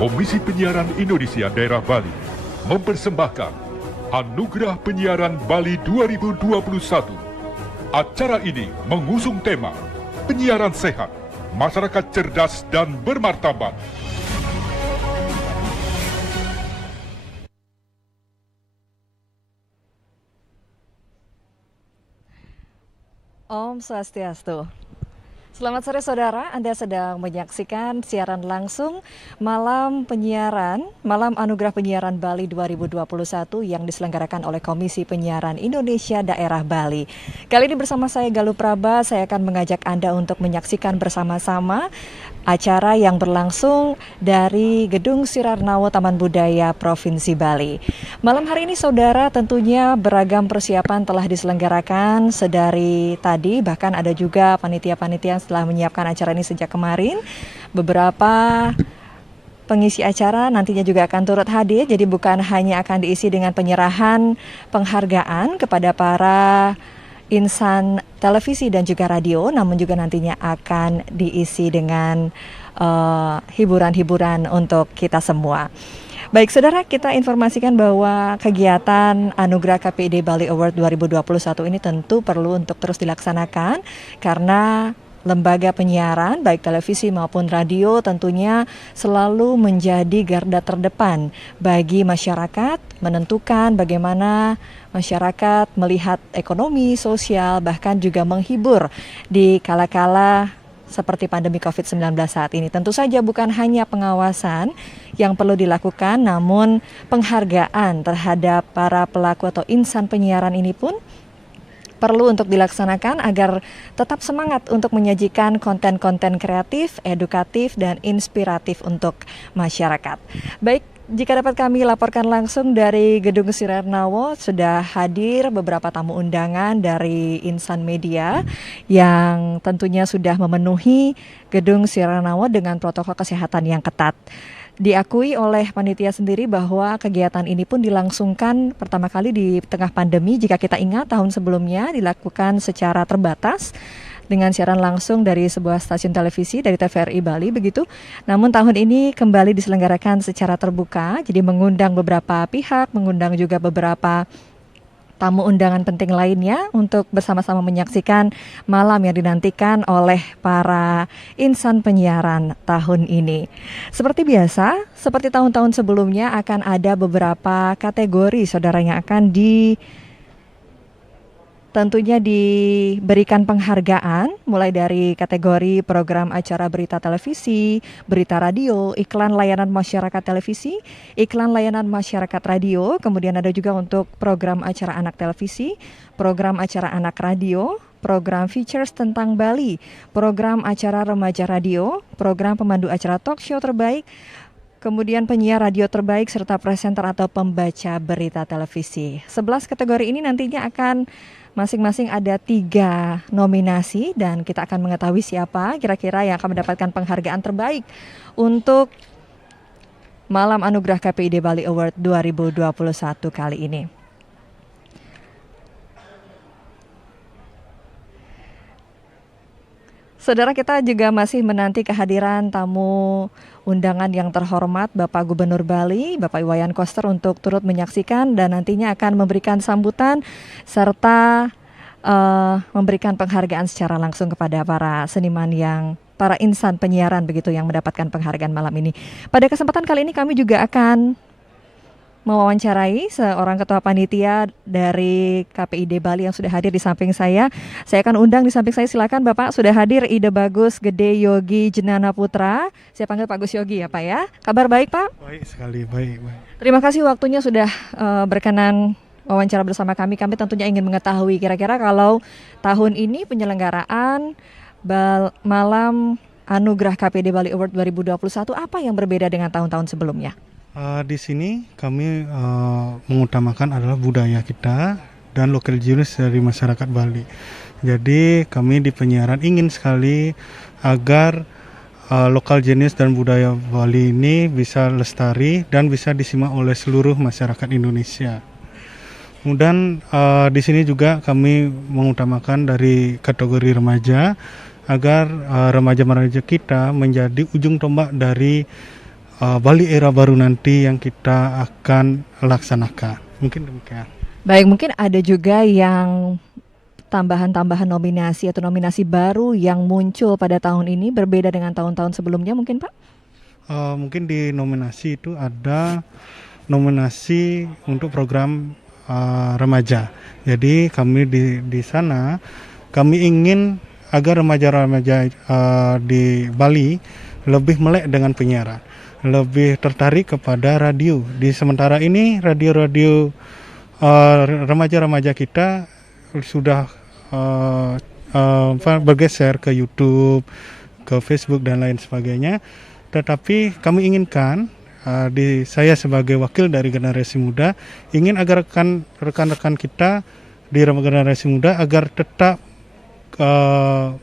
Komisi Penyiaran Indonesia Daerah Bali mempersembahkan Anugerah Penyiaran Bali 2021. Acara ini mengusung tema Penyiaran Sehat, Masyarakat Cerdas dan Bermartabat. Om Swastiastu. Selamat sore saudara, Anda sedang menyaksikan siaran langsung Malam Anugerah Penyiaran Bali 2021 yang diselenggarakan oleh Komisi Penyiaran Indonesia Daerah Bali. Kali ini bersama saya Galuh Praba, saya akan mengajak Anda untuk menyaksikan bersama-sama acara yang berlangsung dari Gedung Sirarnawo Taman Budaya Provinsi Bali. Malam hari ini saudara, tentunya beragam persiapan telah diselenggarakan sedari tadi, bahkan ada juga panitia-panitia yang telah menyiapkan acara ini sejak kemarin. Beberapa pengisi acara nantinya juga akan turut hadir, jadi bukan hanya akan diisi dengan penyerahan penghargaan kepada para insan televisi dan juga radio, namun juga nantinya akan diisi dengan hiburan-hiburan untuk kita semua. Baik saudara, kita informasikan bahwa kegiatan Anugerah KPID Bali Award 2021 ini tentu perlu untuk terus dilaksanakan karena lembaga penyiaran baik televisi maupun radio tentunya selalu menjadi garda terdepan bagi masyarakat, menentukan bagaimana masyarakat melihat ekonomi, sosial, bahkan juga menghibur di kala-kala seperti pandemi COVID-19 saat ini. Tentu saja bukan hanya pengawasan yang perlu dilakukan, namun penghargaan terhadap para pelaku atau insan penyiaran ini pun perlu untuk dilaksanakan agar tetap semangat untuk menyajikan konten-konten kreatif, edukatif, dan inspiratif untuk masyarakat. Baik, jika dapat kami laporkan langsung dari Gedung Sirarnawo, sudah hadir beberapa tamu undangan dari insan media yang tentunya sudah memenuhi Gedung Sirarnawo dengan protokol kesehatan yang ketat. Diakui oleh panitia sendiri bahwa kegiatan ini pun dilangsungkan pertama kali di tengah pandemi. Jika kita ingat tahun sebelumnya dilakukan secara terbatas dengan siaran langsung dari sebuah stasiun televisi dari TVRI Bali begitu. Namun tahun ini kembali diselenggarakan secara terbuka, jadi mengundang beberapa pihak, mengundang juga beberapa tamu undangan penting lainnya untuk bersama-sama menyaksikan malam yang dinantikan oleh para insan penyiaran tahun ini. Seperti biasa, seperti tahun-tahun sebelumnya akan ada beberapa kategori saudara yang akan tentunya diberikan penghargaan mulai dari kategori program acara berita televisi, berita radio, iklan layanan masyarakat televisi, iklan layanan masyarakat radio, kemudian ada juga untuk program acara anak televisi, program acara anak radio, program features tentang Bali, program acara remaja radio, program pemandu acara talk show terbaik, kemudian penyiar radio terbaik serta presenter atau pembaca berita televisi. 11 kategori ini nantinya akan masing-masing ada 3 nominasi dan kita akan mengetahui siapa kira-kira yang akan mendapatkan penghargaan terbaik untuk Malam Anugerah KPID Bali Award 2021 kali ini. Saudara, kita juga masih menanti kehadiran tamu undangan yang terhormat Bapak Gubernur Bali, Bapak Iwayan Koster untuk turut menyaksikan dan nantinya akan memberikan sambutan serta memberikan penghargaan secara langsung kepada para seniman para insan penyiaran begitu yang mendapatkan penghargaan malam ini. Pada kesempatan kali ini kami juga akan mewawancarai seorang ketua panitia dari KPID Bali yang sudah hadir di samping saya. Saya akan undang di samping saya, silakan Bapak, sudah hadir Ide Bagus Gede Yogi Jenana Putra. Saya panggil Pak Gus Yogi ya Pak ya. Kabar baik Pak? Baik sekali, baik. Terima kasih waktunya sudah berkenan wawancara bersama kami. Kami tentunya ingin mengetahui kira-kira kalau tahun ini penyelenggaraan Malam Anugerah KPID Bali Award 2021 apa yang berbeda dengan tahun-tahun sebelumnya? Di sini kami mengutamakan adalah budaya kita dan local genius dari masyarakat Bali. Jadi kami di penyiaran ingin sekali agar local genius dan budaya Bali ini bisa lestari dan bisa disimak oleh seluruh masyarakat Indonesia. Kemudian di sini juga kami mengutamakan dari kategori remaja agar remaja-remaja kita menjadi ujung tombak dari Bali era baru nanti yang kita akan laksanakan. Mungkin demikian. Baik, mungkin ada juga yang tambahan-tambahan nominasi atau nominasi baru yang muncul pada tahun ini berbeda dengan tahun-tahun sebelumnya mungkin Pak? Mungkin di nominasi itu ada nominasi untuk program remaja. Jadi kami di sana kami ingin agar remaja-remaja di Bali lebih melek dengan penyiaran, lebih tertarik kepada radio. Di sementara ini radio-radio remaja-remaja kita sudah bergeser ke YouTube, ke Facebook dan lain sebagainya. Tetapi kami inginkan saya sebagai wakil dari generasi muda ingin agar rekan-rekan kita di generasi muda agar tetap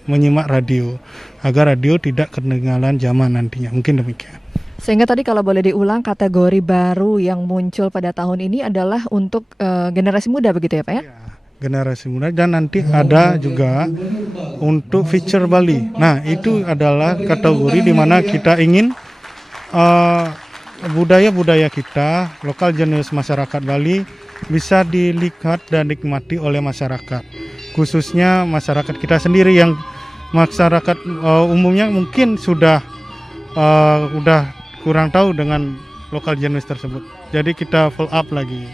menyimak radio, agar radio tidak ketinggalan zaman nantinya. Mungkin demikian. Sehingga tadi kalau boleh diulang, kategori baru yang muncul pada tahun ini adalah untuk generasi muda begitu ya Pak ya? Ya, generasi muda, dan nanti ada juga untuk feature Bali. Nah, itu adalah kategori di mana kita ingin budaya-budaya kita, lokal jenis masyarakat Bali bisa dilihat dan dinikmati oleh masyarakat. Khususnya masyarakat kita sendiri yang masyarakat umumnya mungkin sudah kurang tahu dengan lokal jenis tersebut. Jadi kita follow up lagi.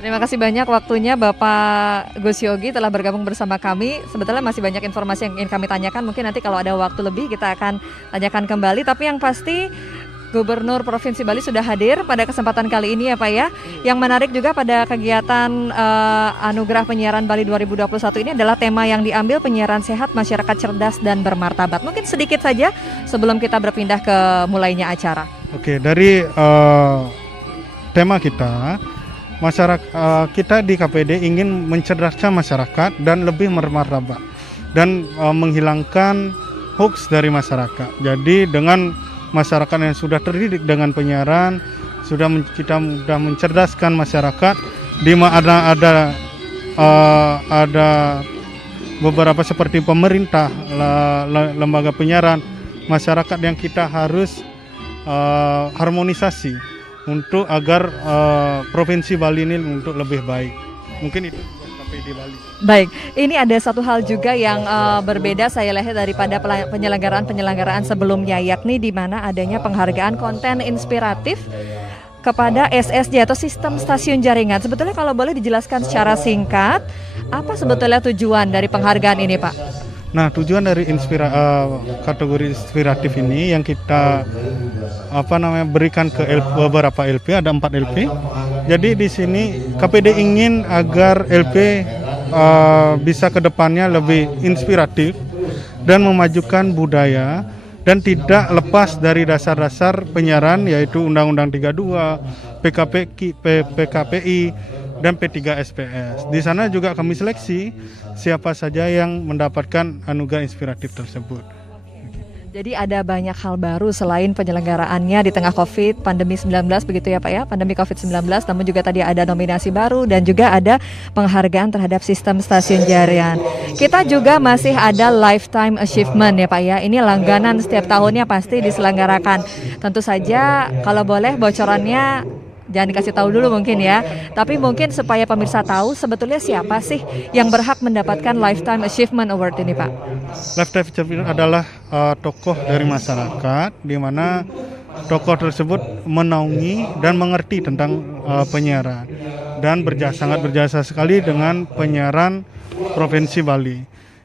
Terima kasih banyak waktunya Bapak Gus Yogi telah bergabung bersama kami. Sebetulnya masih banyak informasi yang ingin kami tanyakan. Mungkin nanti kalau ada waktu lebih kita akan tanyakan kembali. Tapi yang pasti Gubernur Provinsi Bali sudah hadir pada kesempatan kali ini ya Pak ya. Yang menarik juga pada kegiatan Anugerah Penyiaran Bali 2021 ini adalah tema yang diambil penyiaran sehat, masyarakat cerdas dan bermartabat. Mungkin sedikit saja sebelum kita berpindah ke mulainya acara. Oke, dari tema kita, masyarakat kita di KPD ingin mencerdaskan masyarakat dan lebih bermartabat dan menghilangkan hoax dari masyarakat. Jadi dengan masyarakat yang sudah terdidik dengan penyiaran, kita sudah mencerdaskan masyarakat, di mana ada beberapa seperti pemerintah, lembaga penyiaran, masyarakat yang kita harus harmonisasi untuk agar provinsi Bali ini untuk lebih baik. Mungkin itu KPD Bali. Baik, ini ada satu hal juga yang berbeda saya lihat daripada penyelenggaraan sebelumnya, yakni di mana adanya penghargaan konten inspiratif kepada SSJ atau Sistem Stasiun Jaringan. Sebetulnya kalau boleh dijelaskan secara singkat, apa sebetulnya tujuan dari penghargaan ini Pak? Nah, tujuan dari kategori inspiratif ini yang kita berikan ke beberapa LP, ada 4 LP. Jadi di sini KPD ingin agar LP bisa ke depannya lebih inspiratif dan memajukan budaya dan tidak lepas dari dasar-dasar penyiaran yaitu Undang-Undang 32, PKPI dan P3SPS. Di sana juga kami seleksi siapa saja yang mendapatkan anugerah inspiratif tersebut. Jadi ada banyak hal baru selain penyelenggaraannya di tengah COVID, pandemi 19 begitu ya Pak ya, pandemi COVID-19, namun juga tadi ada nominasi baru dan juga ada penghargaan terhadap Sistem Stasiun Jaringan. Kita juga masih ada Lifetime Achievement ya Pak ya, ini langganan setiap tahunnya pasti diselenggarakan. Tentu saja kalau boleh bocorannya jangan dikasih tahu dulu mungkin ya, tapi mungkin supaya pemirsa tahu sebetulnya siapa sih yang berhak mendapatkan Lifetime Achievement Award ini Pak? Lifetime Achievement adalah tokoh dari masyarakat, di mana tokoh tersebut menaungi dan mengerti tentang penyiaran dan sangat berjasa sekali dengan penyiaran Provinsi Bali.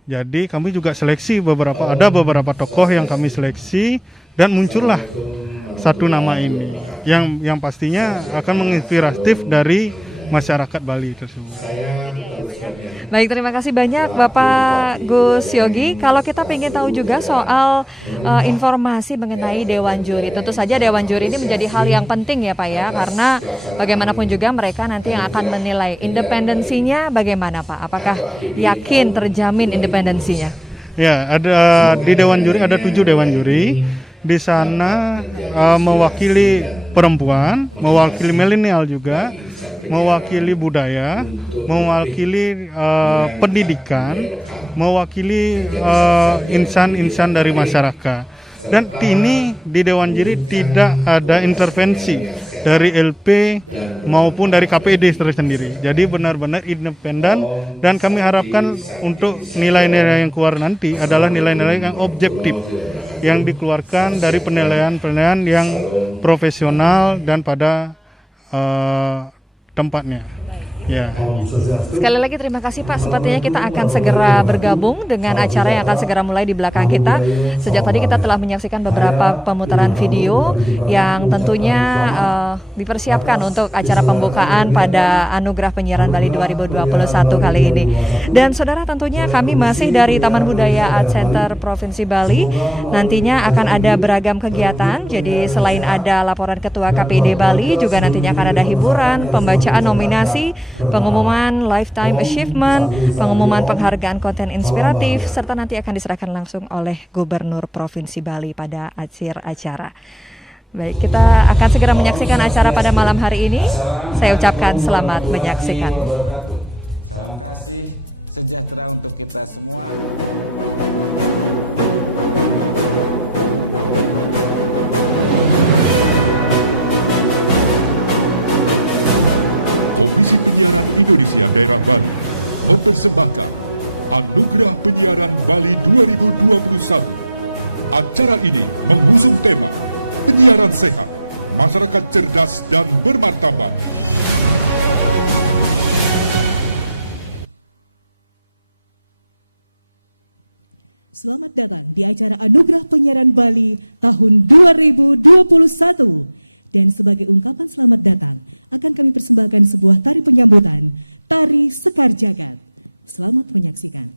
Jadi kami juga seleksi ada beberapa tokoh yang kami seleksi dan muncullah satu nama ini yang pastinya akan menginspiratif dari masyarakat Bali tersebut. Baik, terima kasih banyak Bapak Gus Yogi. Kalau kita ingin tahu juga soal informasi mengenai Dewan Juri, tentu saja Dewan Juri ini menjadi hal yang penting ya Pak ya, karena bagaimanapun juga mereka nanti yang akan menilai independensinya bagaimana Pak? Apakah yakin terjamin independensinya? Ya, ada di Dewan Juri ada 7 Dewan Juri. Di sana mewakili perempuan, mewakili milenial juga, mewakili budaya, mewakili pendidikan, mewakili insan-insan dari masyarakat. Dan ini di Dewan Juri tidak ada intervensi dari LP maupun dari KPD tersendiri. Jadi benar-benar independen, dan kami harapkan untuk nilai-nilai yang keluar nanti adalah nilai-nilai yang objektif, yang dikeluarkan dari penilaian-penilaian yang profesional dan pada tempatnya. Ya. Sekali lagi terima kasih Pak. Sepertinya kita akan segera bergabung dengan acara yang akan segera mulai di belakang kita. Sejak tadi kita telah menyaksikan beberapa pemutaran video yang tentunya dipersiapkan untuk acara pembukaan pada Anugerah Penyiaran Bali 2021 kali ini. Dan saudara, tentunya kami masih dari Taman Budaya Art Center Provinsi Bali. Nantinya akan ada beragam kegiatan. Jadi selain ada laporan Ketua KPID Bali, juga nantinya akan ada hiburan, pembacaan nominasi, pengumuman Lifetime Achievement, pengumuman penghargaan konten inspiratif, serta nanti akan diserahkan langsung oleh Gubernur Provinsi Bali pada akhir acara. Baik, kita akan segera menyaksikan acara pada malam hari ini. Saya ucapkan selamat menyaksikan. Salam kasih sejahtera untuk kita semua. Komisi Penyiaran Indonesia Daerah Bali mempersembahkan Anugerah Penyiaran Bali 2021. Acara ini mengusung tema Penyiaran Sehat, Masyarakat Cerdas dan Bermartabat. Selamat datang di acara Anugerah Penyiaran Bali tahun 2021. Dan sebagai ungkapan selamat datang, akan kami persembahkan sebuah tari penyambutan, Tari Sekar Jagad. Selamat menyaksikan.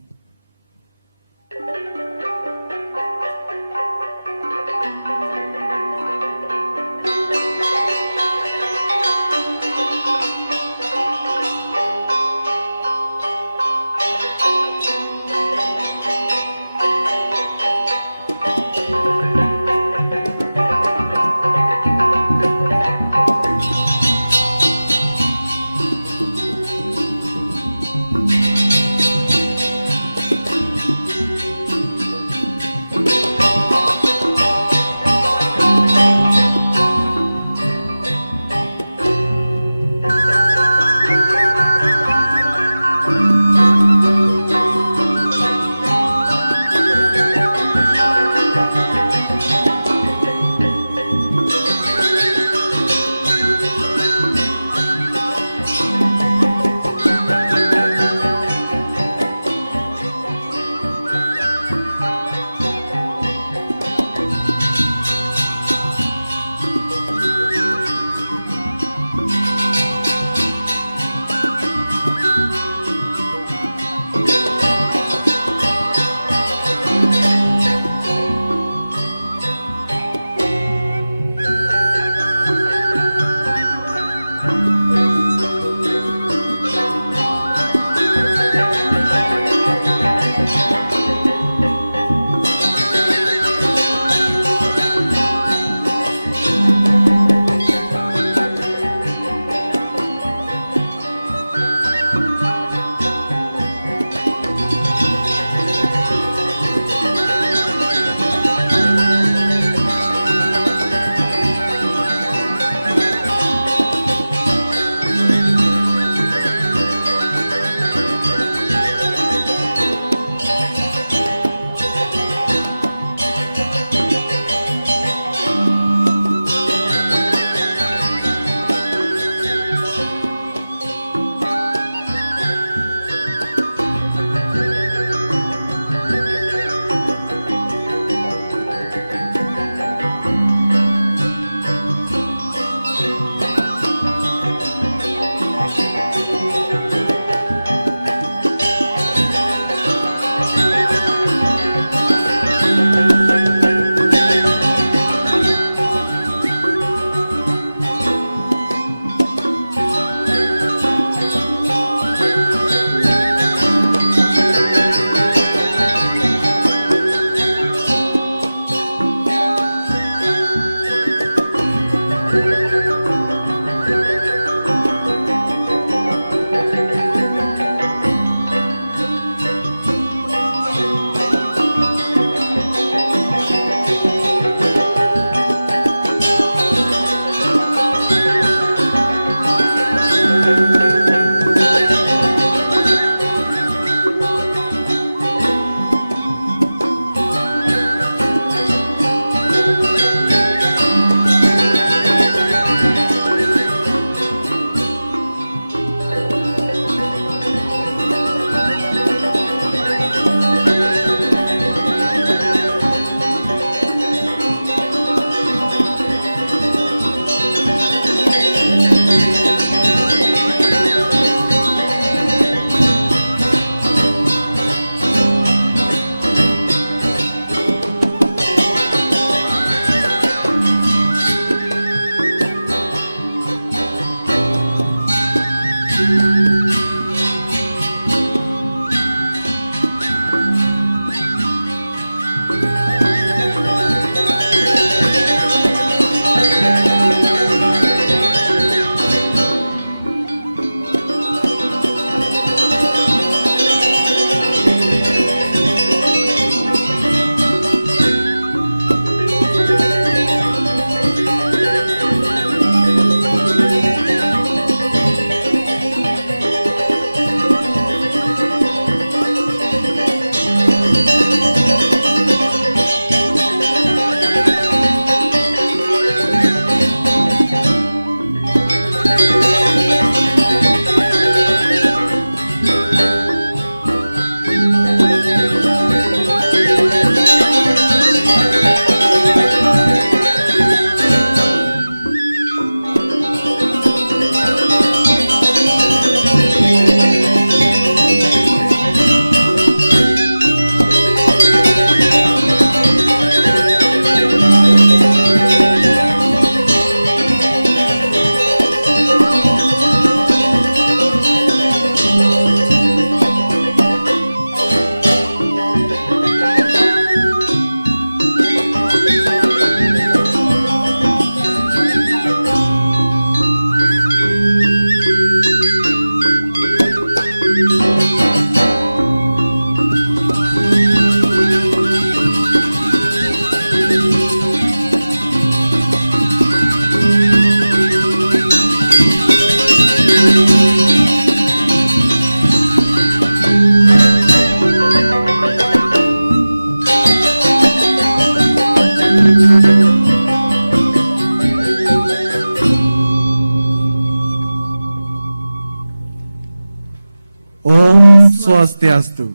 Om Swastiastu.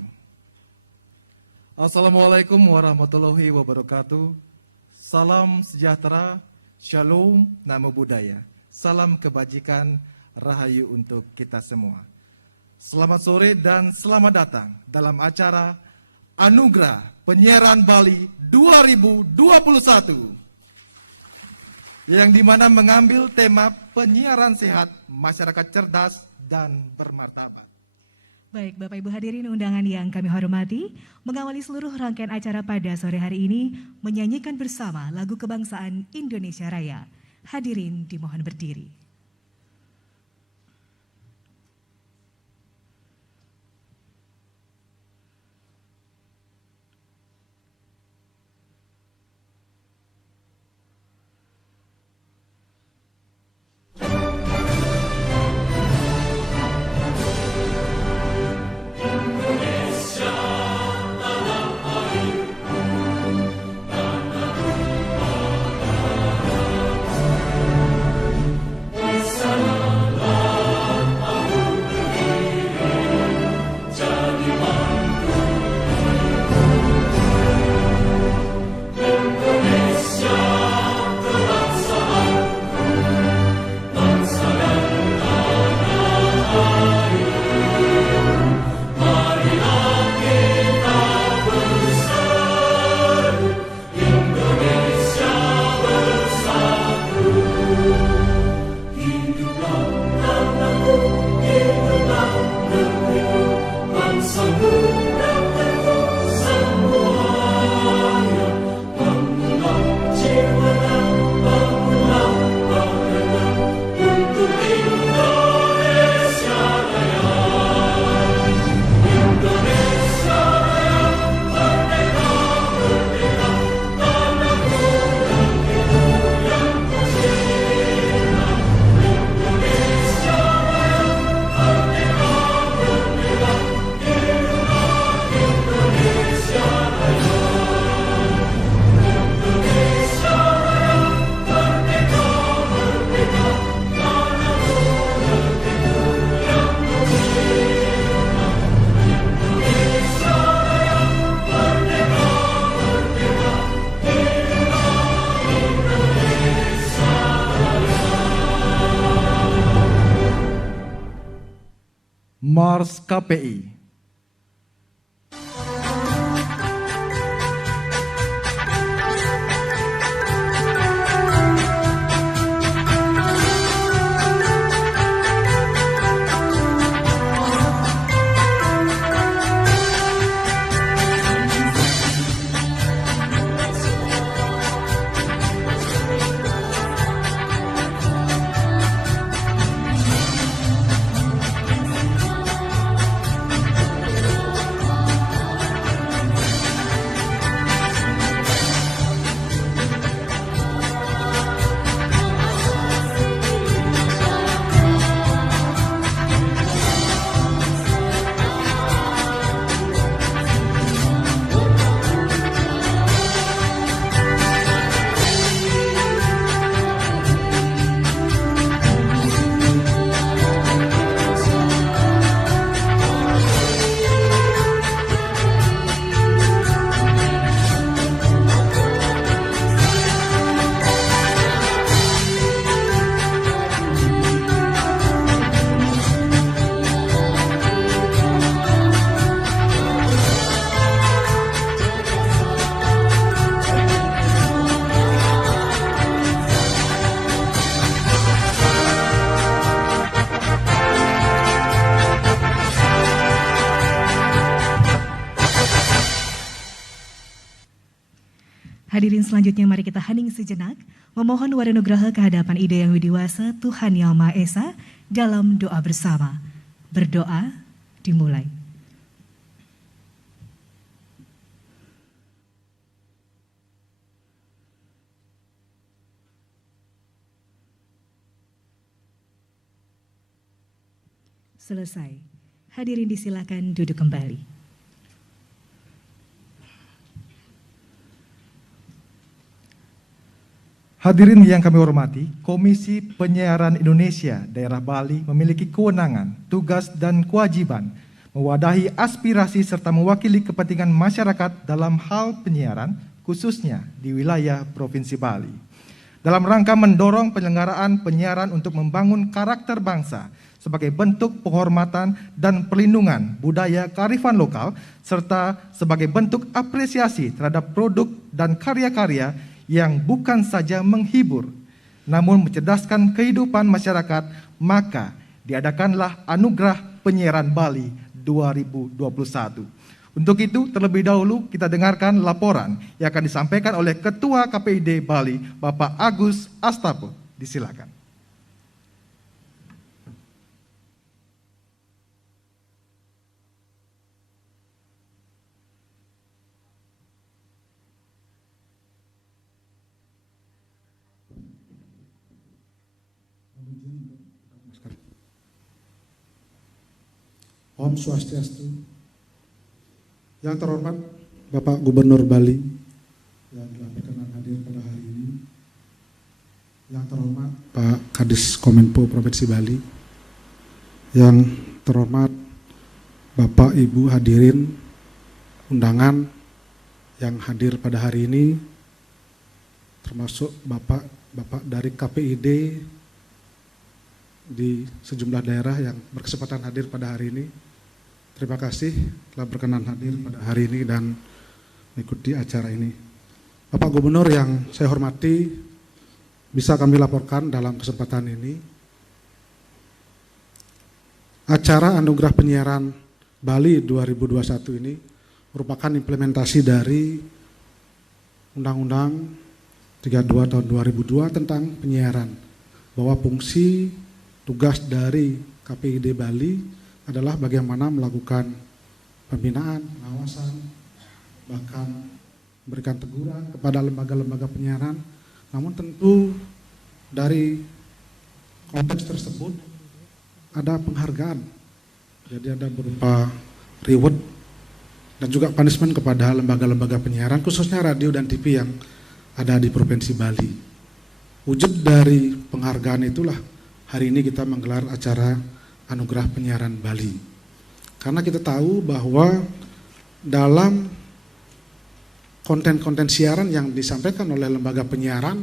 Assalamualaikum warahmatullahi wabarakatuh. Salam sejahtera, shalom, namo buddhaya. Salam kebajikan, rahayu untuk kita semua. Selamat sore dan selamat datang dalam acara Anugerah Penyiaran Bali 2021. Yang dimana mengambil tema penyiaran sehat, masyarakat cerdas dan bermartabat. Baik, Bapak Ibu hadirin undangan yang kami hormati, mengawali seluruh rangkaian acara pada sore hari ini, menyanyikan bersama lagu kebangsaan Indonesia Raya. Hadirin dimohon berdiri. Mars KPI. Hadirin selanjutnya mari kita hening sejenak, memohon waranugraha kehadapan Ida Yang Widiwasa Tuhan Yang Maha Esa dalam doa bersama. Berdoa dimulai. Selesai. Hadirin disilakan duduk kembali. Hadirin yang kami hormati, Komisi Penyiaran Indonesia Daerah Bali memiliki kewenangan, tugas, dan kewajiban mewadahi aspirasi serta mewakili kepentingan masyarakat dalam hal penyiaran, khususnya di wilayah Provinsi Bali. Dalam rangka mendorong penyelenggaraan penyiaran untuk membangun karakter bangsa sebagai bentuk penghormatan dan perlindungan budaya kearifan lokal, serta sebagai bentuk apresiasi terhadap produk dan karya-karya yang bukan saja menghibur, namun mencerdaskan kehidupan masyarakat, maka diadakanlah Anugerah Penyiaran Bali 2021. Untuk itu, terlebih dahulu kita dengarkan laporan yang akan disampaikan oleh Ketua KPID Bali, Bapak Agus Astapo. Disilakan. Om Swastiastu. Yang terhormat Bapak Gubernur Bali yang telah berkenan hadir pada hari ini. Yang terhormat Pak Kadis Kominfo Provinsi Bali. Yang terhormat Bapak Ibu hadirin undangan yang hadir pada hari ini, termasuk Bapak dari KPID di sejumlah daerah yang berkesempatan hadir pada hari ini. Terima kasih telah berkenan hadir pada hari ini dan mengikuti acara ini. Bapak Gubernur yang saya hormati, bisa kami laporkan dalam kesempatan ini, acara Anugerah Penyiaran Bali 2021 ini merupakan implementasi dari Undang-Undang 32 tahun 2002 tentang penyiaran, bahwa fungsi tugas dari KPID Bali adalah bagaimana melakukan pembinaan, pengawasan, bahkan memberikan teguran kepada lembaga-lembaga penyiaran. Namun tentu dari konteks tersebut ada penghargaan, jadi ada berupa reward dan juga punishment kepada lembaga-lembaga penyiaran, khususnya radio dan TV yang ada di Provinsi Bali. Wujud dari penghargaan itulah hari ini kita menggelar acara Anugerah Penyiaran Bali. Karena kita tahu bahwa dalam konten-konten siaran yang disampaikan oleh lembaga penyiaran,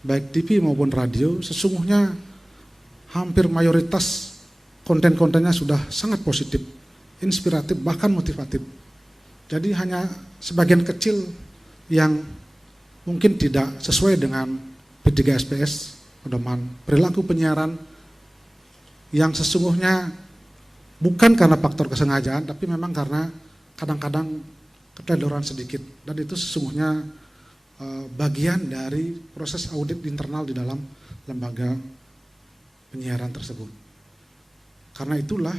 baik TV maupun radio, sesungguhnya hampir mayoritas konten-kontennya sudah sangat positif, inspiratif, bahkan motivatif. Jadi hanya sebagian kecil yang mungkin tidak sesuai dengan P3SPS, pedoman perilaku penyiaran, yang sesungguhnya bukan karena faktor kesengajaan, tapi memang karena kadang-kadang keteledoran sedikit, dan itu sesungguhnya bagian dari proses audit internal di dalam lembaga penyiaran tersebut. Karena itulah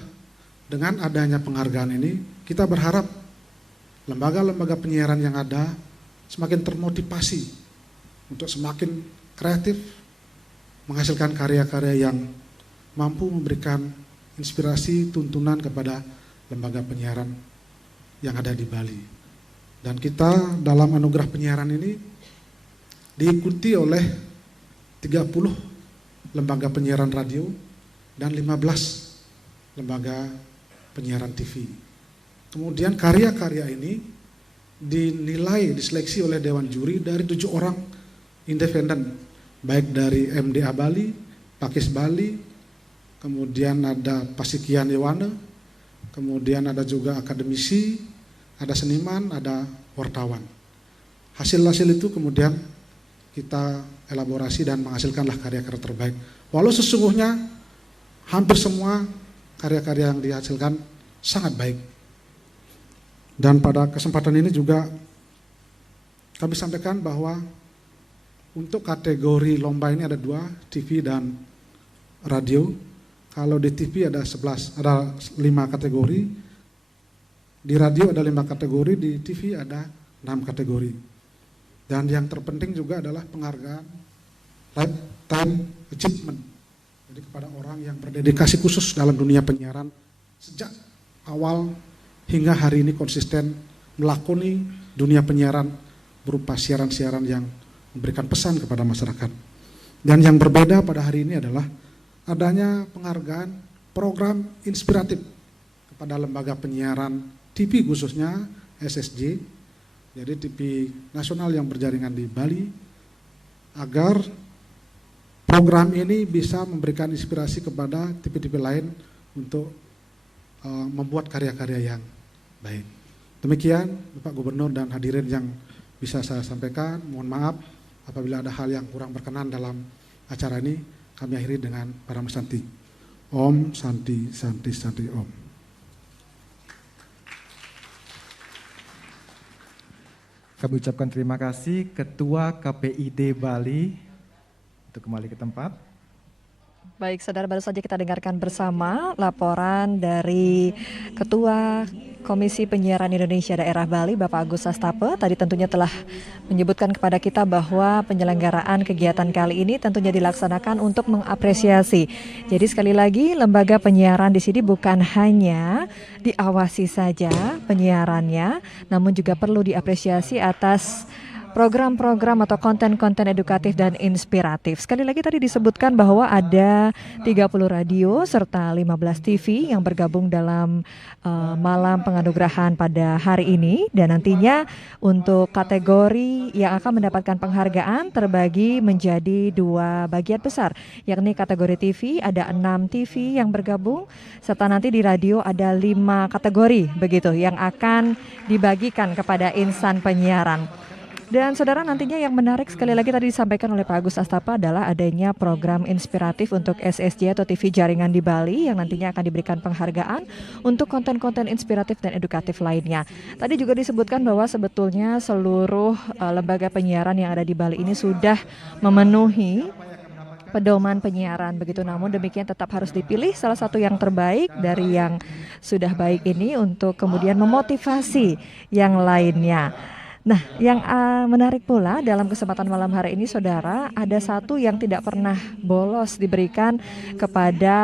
dengan adanya penghargaan ini, kita berharap lembaga-lembaga penyiaran yang ada semakin termotivasi untuk semakin kreatif, menghasilkan karya-karya yang mampu memberikan inspirasi, tuntunan kepada lembaga penyiaran yang ada di Bali. Dan kita dalam anugerah penyiaran ini diikuti oleh 30 lembaga penyiaran radio dan 15 lembaga penyiaran TV. Kemudian karya-karya ini dinilai, diseleksi oleh Dewan Juri dari 7 orang independen, baik dari MDA Bali, Pakis Bali, kemudian ada Pasikian Yewana, kemudian ada juga akademisi, ada seniman, ada wartawan. Hasil-hasil itu kemudian kita elaborasi dan menghasilkanlah karya-karya terbaik. Walau sesungguhnya hampir semua karya-karya yang dihasilkan sangat baik. Dan pada kesempatan ini juga kami sampaikan bahwa untuk kategori lomba ini ada 2, TV dan radio. Kalau di TV ada 11, ada 5 kategori, di radio ada 5 kategori, di TV ada 6 kategori. Dan yang terpenting juga adalah penghargaan lifetime achievement. Jadi kepada orang yang berdedikasi khusus dalam dunia penyiaran sejak awal hingga hari ini konsisten melakoni dunia penyiaran berupa siaran-siaran yang memberikan pesan kepada masyarakat. Dan yang berbeda pada hari ini adalah adanya penghargaan program inspiratif kepada lembaga penyiaran TV khususnya SSJ, jadi TV nasional yang berjaringan di Bali, agar program ini bisa memberikan inspirasi kepada TV-TV lain untuk membuat karya-karya yang baik. Demikian Bapak Gubernur dan hadirin yang bisa saya sampaikan. Mohon maaf apabila ada hal yang kurang berkenan dalam acara ini. Kami akhiri dengan Param Santi. Om Santi Santi Santi Om. Kami ucapkan terima kasih Ketua KPID Bali untuk kembali ke tempat. Baik, saudara, baru saja kita dengarkan bersama laporan dari Ketua Komisi Penyiaran Indonesia Daerah Bali, Bapak Agus Sastape. Tadi tentunya telah menyebutkan kepada kita bahwa penyelenggaraan kegiatan kali ini tentunya dilaksanakan untuk mengapresiasi. Jadi sekali lagi, lembaga penyiaran di sini bukan hanya diawasi saja penyiarannya, namun juga perlu diapresiasi atas program-program atau konten-konten edukatif dan inspiratif. Sekali lagi tadi disebutkan bahwa ada 30 radio serta 15 TV yang bergabung dalam malam penganugerahan pada hari ini. Dan nantinya untuk kategori yang akan mendapatkan penghargaan terbagi menjadi 2 bagian besar, yakni kategori TV ada 6 TV yang bergabung, serta nanti di radio ada 5 kategori begitu yang akan dibagikan kepada insan penyiaran. Dan saudara, nantinya yang menarik sekali lagi tadi disampaikan oleh Pak Agus Sastape adalah adanya program inspiratif untuk SSJ atau TV jaringan di Bali yang nantinya akan diberikan penghargaan untuk konten-konten inspiratif dan edukatif lainnya. Tadi juga disebutkan bahwa sebetulnya seluruh lembaga penyiaran yang ada di Bali ini sudah memenuhi pedoman penyiaran begitu, namun demikian tetap harus dipilih salah satu yang terbaik dari yang sudah baik ini untuk kemudian memotivasi yang lainnya. Nah, yang menarik pula dalam kesempatan malam hari ini, saudara, ada satu yang tidak pernah bolos diberikan kepada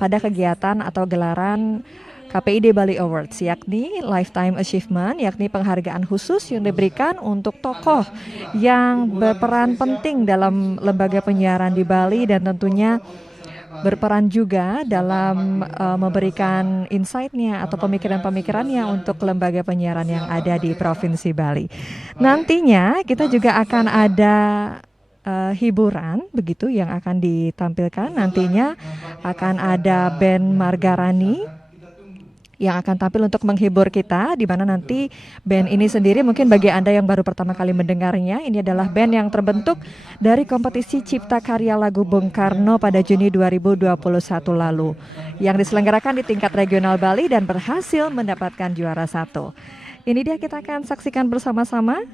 pada kegiatan atau gelaran KPID Bali Awards, yakni Lifetime Achievement, yakni penghargaan khusus yang diberikan untuk tokoh yang berperan penting dalam lembaga penyiaran di Bali dan tentunya berperan juga dalam memberikan insight-nya atau pemikiran-pemikirannya untuk lembaga penyiaran yang ada di Provinsi Bali. Nantinya kita juga akan ada hiburan begitu yang akan ditampilkan. Nantinya akan ada band Margarani yang akan tampil untuk menghibur kita, di mana nanti band ini sendiri mungkin bagi Anda yang baru pertama kali mendengarnya, ini adalah band yang terbentuk dari kompetisi Cipta Karya Lagu Bung Karno pada Juni 2021 lalu, yang diselenggarakan di tingkat regional Bali dan berhasil mendapatkan juara 1. Ini dia, kita akan saksikan bersama-sama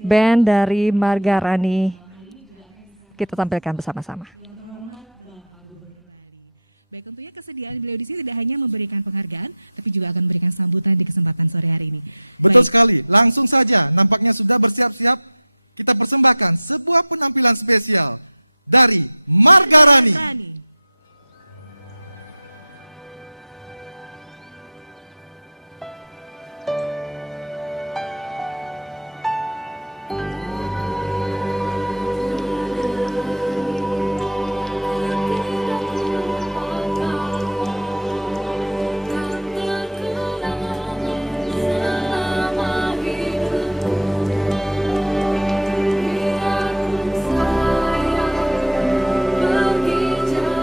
band dari Margarani, kita tampilkan bersama-sama. Baik, tentunya kesediaan beliau di sini tidak hanya memberikan penghargaan, tapi juga akan memberikan sambutan di kesempatan sore hari ini. Betul sekali, langsung saja nampaknya sudah bersiap-siap. Kita persembahkan sebuah penampilan spesial dari Margarani. Pergi jauh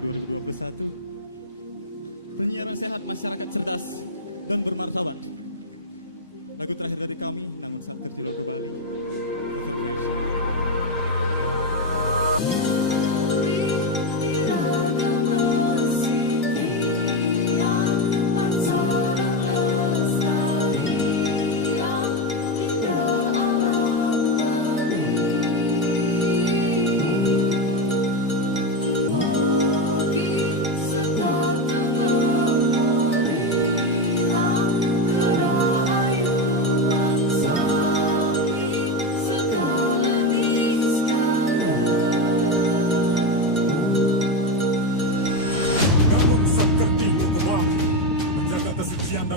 Bali 2021. Penyiaran sehat, masyarakat cerdas dan bermartabat. Lagu terakhir dari kami, Nangun Saat Kerja Logo Bali, Cover Version.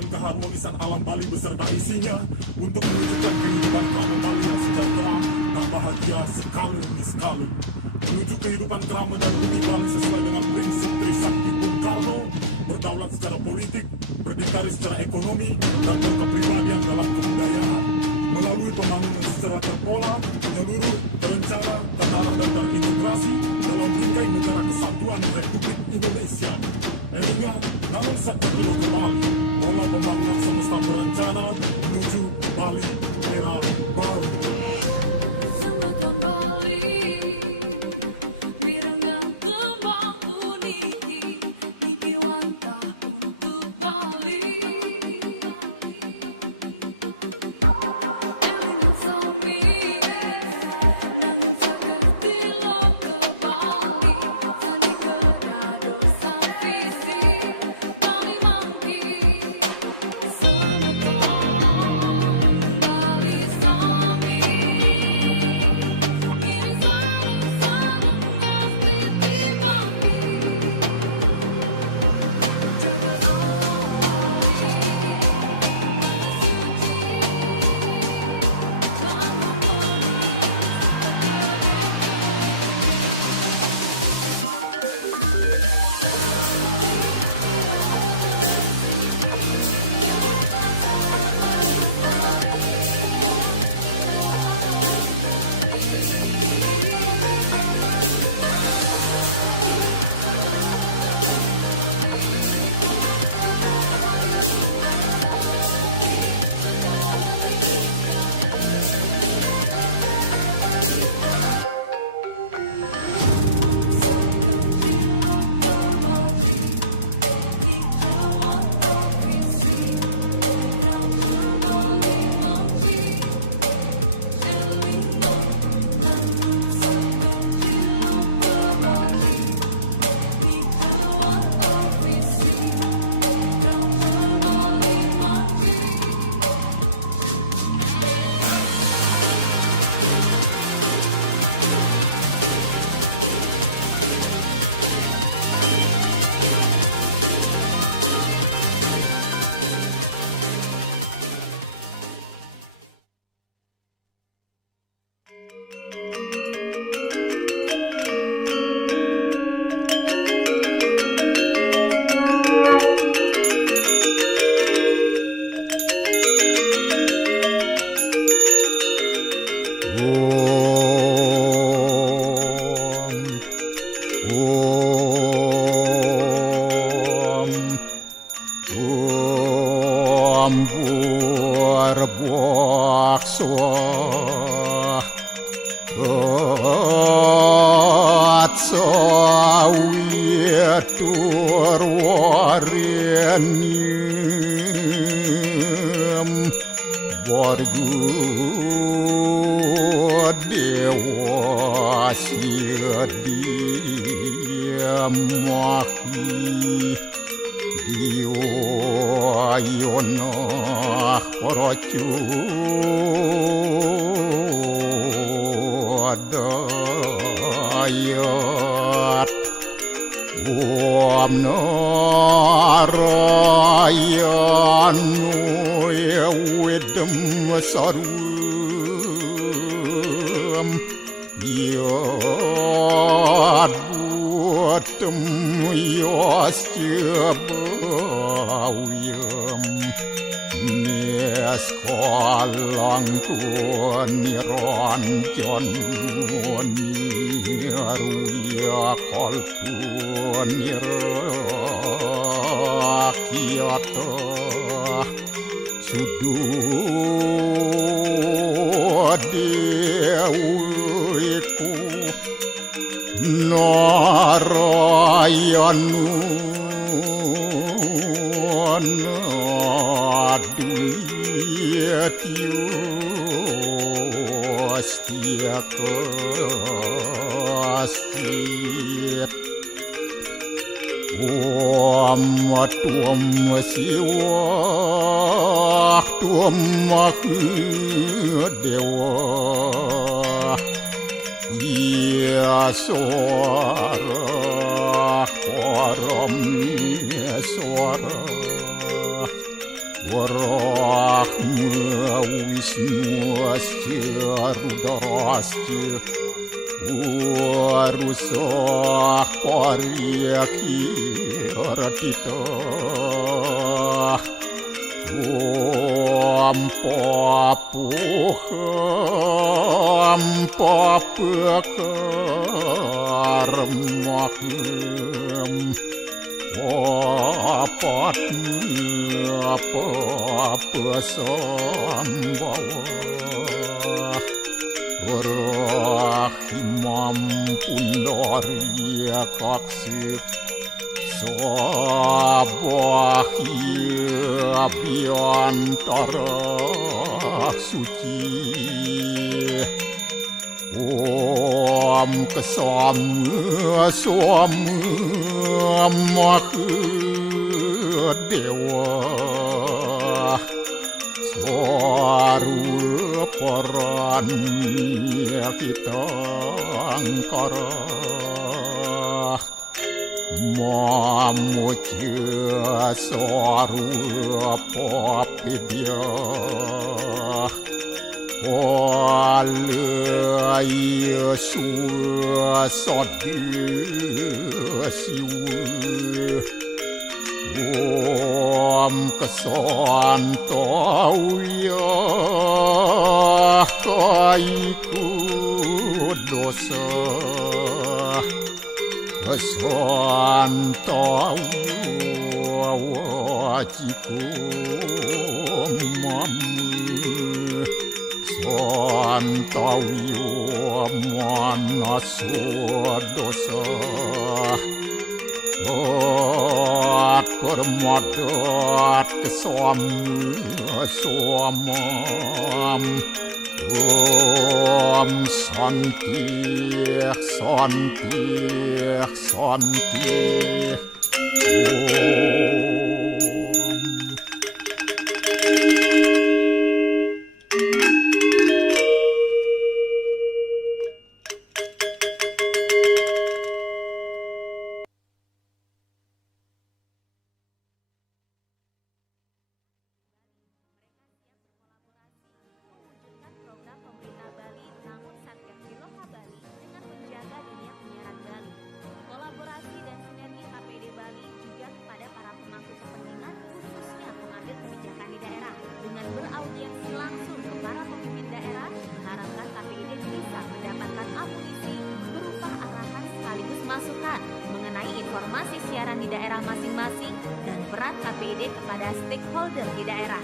Keharmonisan alam Bali beserta isinya untuk mewujudkan kehidupan keramat Bali yang sejahtera dan bahagia sekali demi sekali. Menuju kehidupan keramat dan bumi Bali sesuai dengan prinsip Trisakti Bung Karno, berdaulat secara politik, berdikari secara ekonomi, dan berkepribadian dalam kebudayaan. Melalui pembangunan secara terpola, menyeluruh, terencana, terarah dan terintegrasi dalam bingkai negara kesatuan Republik Indonesia. Elingan dalam sektor Logo Bali, mulai pembangunan semesta berencana menuju Bali era baru. Sematon Bali, wirangan tembang puniki, niki wantah untuk Bali. Elingan sami, nangun sekerti logo Bali, sani kedado sang visi, Bali mangki. sekolang niranjan niruya kalpun nirakyata sudu dewiku narayanu Astia kastit Tuam siwa Tuam dewa Ia suara Param suara Warahma Wisnu Asya Rudrasya Warusah Paryakiratita Papuham apa sambawa Rahimam pundaria kaksir Sabahia biantara suci Om kesama dewa Suara peran kita angkara Mamuja suara papidya Alaya suasadi siwa Om kesantauya kaiku dosa Kesantauya wajiku mamu Santauya manasa dosa Permadat kesamam Om santi masukan mengenai informasi siaran di daerah masing-masing dan peran KPID kepada stakeholder di daerah.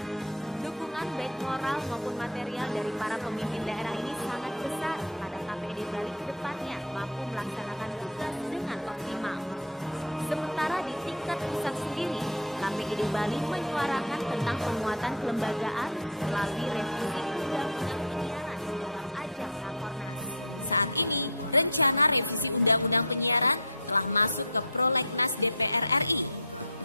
Dukungan baik moral maupun material dari para pemimpin daerah ini sangat besar pada KPID Bali ke depannya mampu melaksanakan tugas dengan optimal. Sementara di tingkat pusat sendiri, KPID Bali menyuarakan tentang penguatan kelembagaan melalui revisi undang-undang penyiaran dalam ajang Rakornas. Saat ini, rencana revisi Undang-Undang Penyiaran telah masuk ke Prolegnas DPR RI.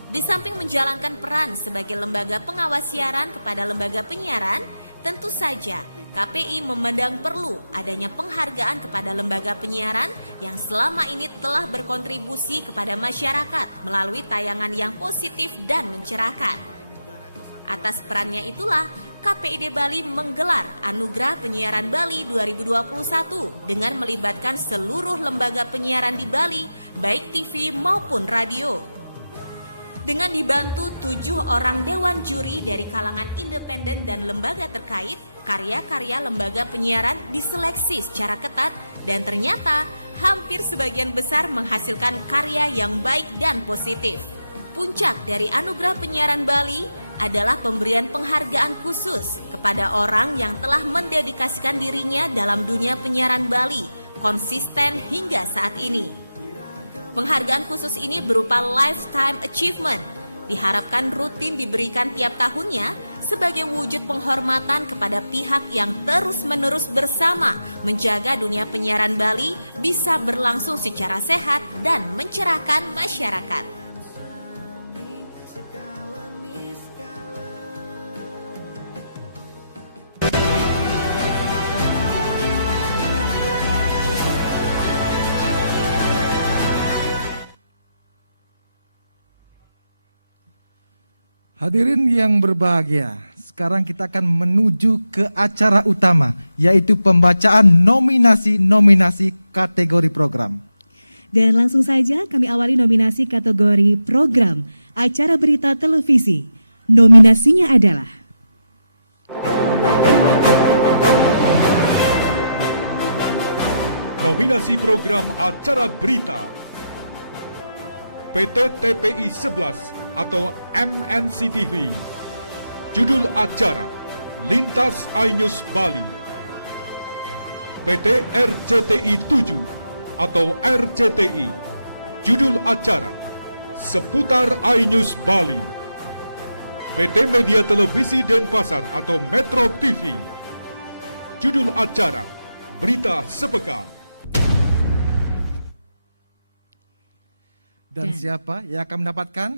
Di samping menjalankan peran sebagai lembaga pengawas siaran kepada lembaga penyiaran, tentu saja KPI memandang perlu adanya penghargaan kepada lembaga penyiaran yang selama ini telah berkontribusi kepada masyarakat melalui tayangan yang positif dan mencerahkan. Atas perannya itulah, KPID Bali menggelar Anugerah Penyiaran Bali 2021 dengan melibatkan seluruh lembaga penyiaran di Bali, baik TV maupun radio. Dengan dibantu 7 orang dewan juri dari kalangan independen dan lembaga terkait, karya-karya lembaga penyiaran diseleksi secara ketat dan ternyata hampir sebagian besar menghasilkan karya yang baik dan positif. Puncak dari Anugerah Penyiaran Bali adalah pemberian penghargaan khusus kepada orang yang telah mendedikasikan dirinya dalam dunia penyiaran Bali, konsisten hingga saat ini. Penghargaan khusus ini berupa Lifetime Achievement, diharapkan rutin diberikan tiap tahunnya sebagai wujud penghormatan kepada pihak yang terus-menerus bersama menjaga dunia penyiaran Bali bisa berlangsung secara sehat dan mencerahkan masyarakat. Hadirin yang berbahagia, sekarang kita akan menuju ke acara utama, yaitu pembacaan nominasi-nominasi kategori program. Dan langsung saja kami awali nominasi kategori program acara berita televisi. Nominasinya adalah Nominasi program acara berita PT TPI 11 atau MNC TV. Judul acara Lintas iNews Bali. PT RCTI 7 atau RCTI. Judul acara Seputar iNews Bali. PT Media Televisi Denpasar atau Metro TV. Judul acara Berita Sepekan. Dan siapa yang akan mendapatkan?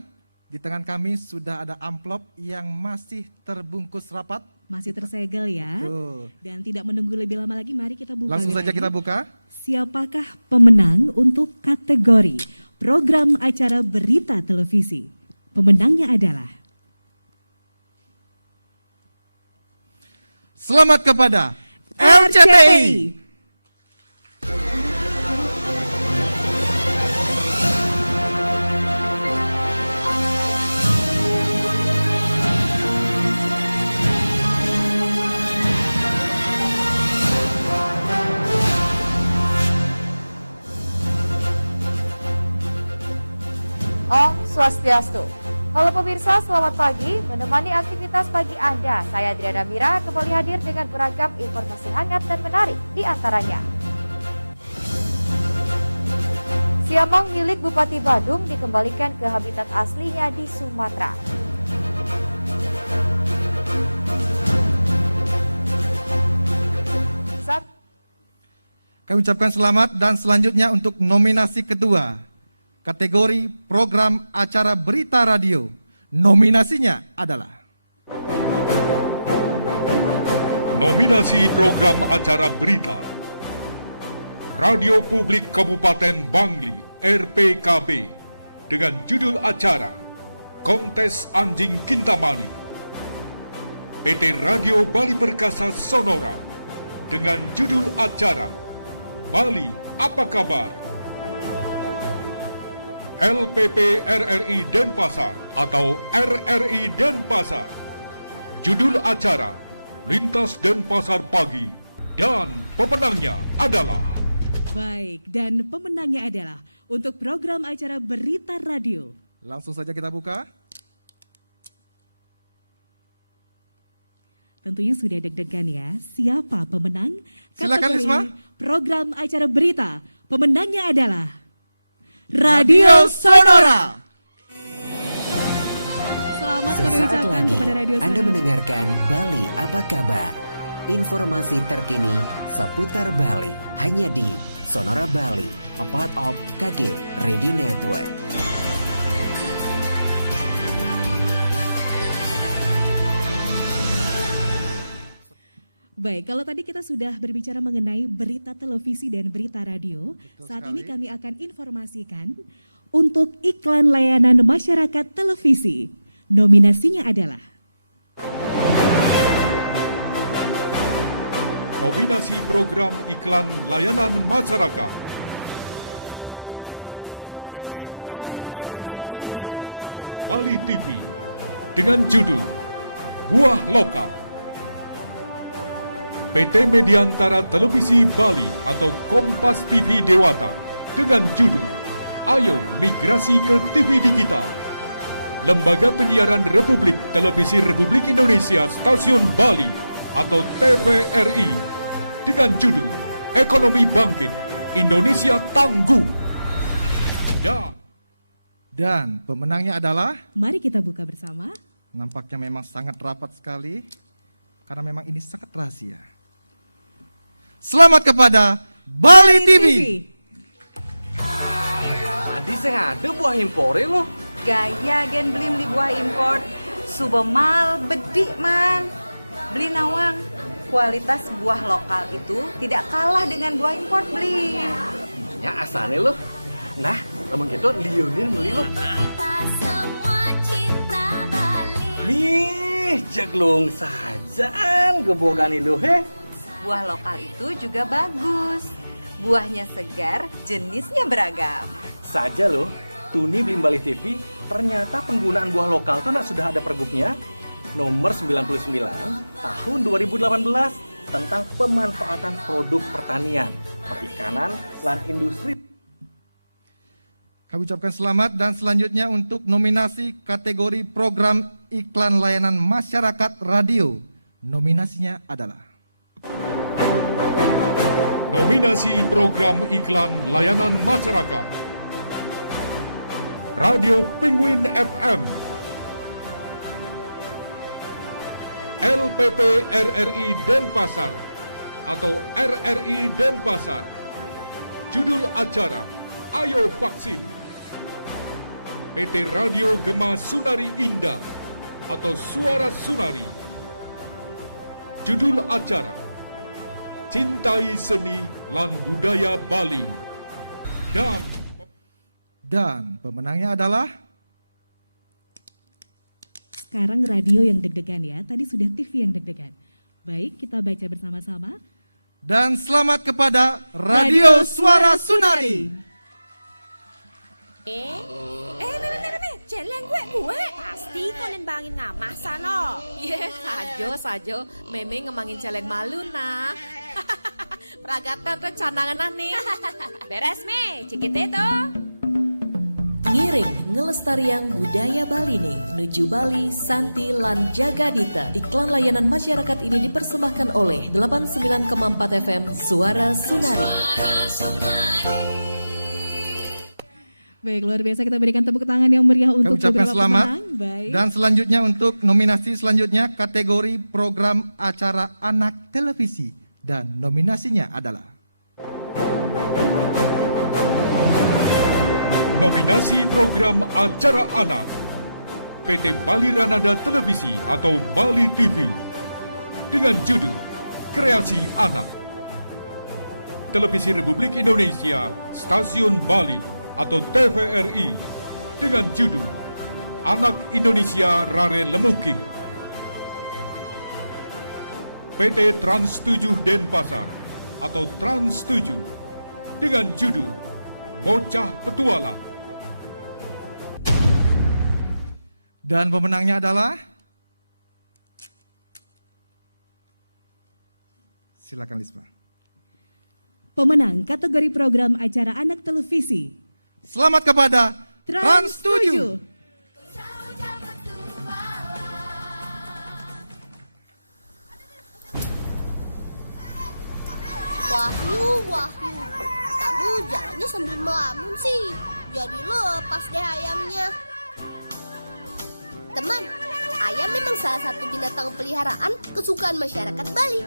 Di tangan kami sudah ada amplop yang masih terbungkus rapat. masih tersegel ya. Betul. Dan tidak menunggu lebih lama lagi, mari kita buka. Langsung saja kita buka. Siapakah pemenang untuk kategori program acara berita televisi? Pemenangnya adalah selamat kepada RCTI. Om Swastiastu. Halo pemirsa, selamat pagi. Menemani aktivitas pagi Anda, saya Adriana Mira kembali hadir dengan beragam informasi hangat dan menarik di antaranya. Siamang milik Bupati Badung dikembalikan ke habitat aslinya di Sumatera. Kami ucapkan selamat dan selanjutnya untuk nominasi kedua. Kategori program acara berita radio. Nominasinya adalah Nominasi program acara berita Radio Publik Kabupaten Bangli RPKB dengan judul acara Kontes Anjing Kintamani. PT Radio Bali Perkasa Sonora dengan judul acara Bali Apa Kabar. LPP RRI Denpasar atau RRI Denpasar. Judul acara Lintas Denpasar Pagi dan pemenangnya adalah baik, dan pemenangnya adalah untuk program acara berita radio. Langsung saja kita buka. Tentunya sudah deg-degan ya. Siapa pemenang? Silakan Risma. Program acara berita. Pemenangnya adalah Radio Sonora. Selamat kami Sesaat ucapkan lagi kepada Radio Sonora. Anda mendengarkan Bali Apa Kabar. Informasi terkini seputar Bali hanya di Sonora Bali, a part of KG Radio Network. Baik, kalau tadi kita sudah berbicara mengenai berita televisi dan berita radio, saat ini kami akan informasikan untuk iklan layanan masyarakat televisi. Nominasinya adalah Nominasi program iklan layanan masyarakat Bali dengan judul Buah Lokal. PT Mediantara Televisi Bali atau Kompas TV Dewata dengan judul Ayo Migrasi ke TV Digital. Lembaga Penyiaran Republik Televisi Republik Indonesia Stasiun Bali atau TVRI dengan judul Ekonomi Bangkit, Indonesia Tangguh. Dan pemenangnya adalah, mari kita buka bersama. Nampaknya memang sangat rapat sekali karena memang ini sangat rahasia. Selamat kepada Bali TV. Tadi saya ada buah impor loh. Gaya gen beli buah impor, subemal bedik man. Beli nawang, kualitas buah lokal itu tidak kalah dengan buah impor beli. Ya asalnya loh. Nah, emang gitu Lionel beli loh. Kita semua cinta Bali. Nih, jaglung saja gebogan itu he. Buah lokal itu juga bagus. Buahnya segar, jenisnya beragam. Saja loh, Tuni beli Bali TV, ternyata penggunaan buah lokal tuh sudah ada pergubnya nomor 99 tahun 2018 tentang pemanfaatan produk pertanian, perikanan, dan industri. Kami ucapkan selamat dan selanjutnya untuk nominasi kategori program iklan layanan masyarakat radio. Nominasinya adalah Nominasi program iklan layanan masyarakat Radio Penguin FM, LPP RRI Denpasar atau RRI Denpasar. Judul acara Ayo Vaksin. PT Radio Gema Sunari Indah atau Suara Sunari. Judul acara Cintai Seni lan Budaya Bali. Dan pemenangnya adalah, Sekarang radio yang deg-degan ya, tadi sudah TV yang deg-degan. Baik, kita baca bersama-sama. Dan selamat kepada Radio Suara Sunari. Celeng gue pasti kau nembangin ngamah sana. Sajo, meme ngemangin celeng malu nah. Peragatan rencanangan nih. Beres me, cikite tuh. Ngiring ngelestarian budaya Bali nih nuju Bali Santi lan Jagadita. Iklan layanan masyarakat ini dipersembahkan oleh 89,4 FM Suara Sunari. Baik, luar biasa, kita berikan tepuk tangan yang meriah untuk beberapa selamat. pemenang. Baik. Dan selanjutnya untuk nominasi selanjutnya kategori program acara anak televisi. Dan nominasinya adalah Nominasi program acara anak PT Bali Ranada Televisi atau Bali TV dengan judul Kreasi Anak. Televisi Republik Indonesia Stasiun Bali atau TVRI dengan judul Anak Indonesia Rare Lemuking. PT Trans 7 Denpasar atau Trans 7 dengan judul Bocah Petualang. Dan pemenangnya adalah, silakan Lisma. Pemenang kategori program acara anak televisi. Selamat kepada Trans 7. Wahyu, kamu jalannya sambil melamun sih. Jadi lepas deh ayamnya. Teman, ayam memang salah satu binatang peliharaan kesukaan masyarakat Bali.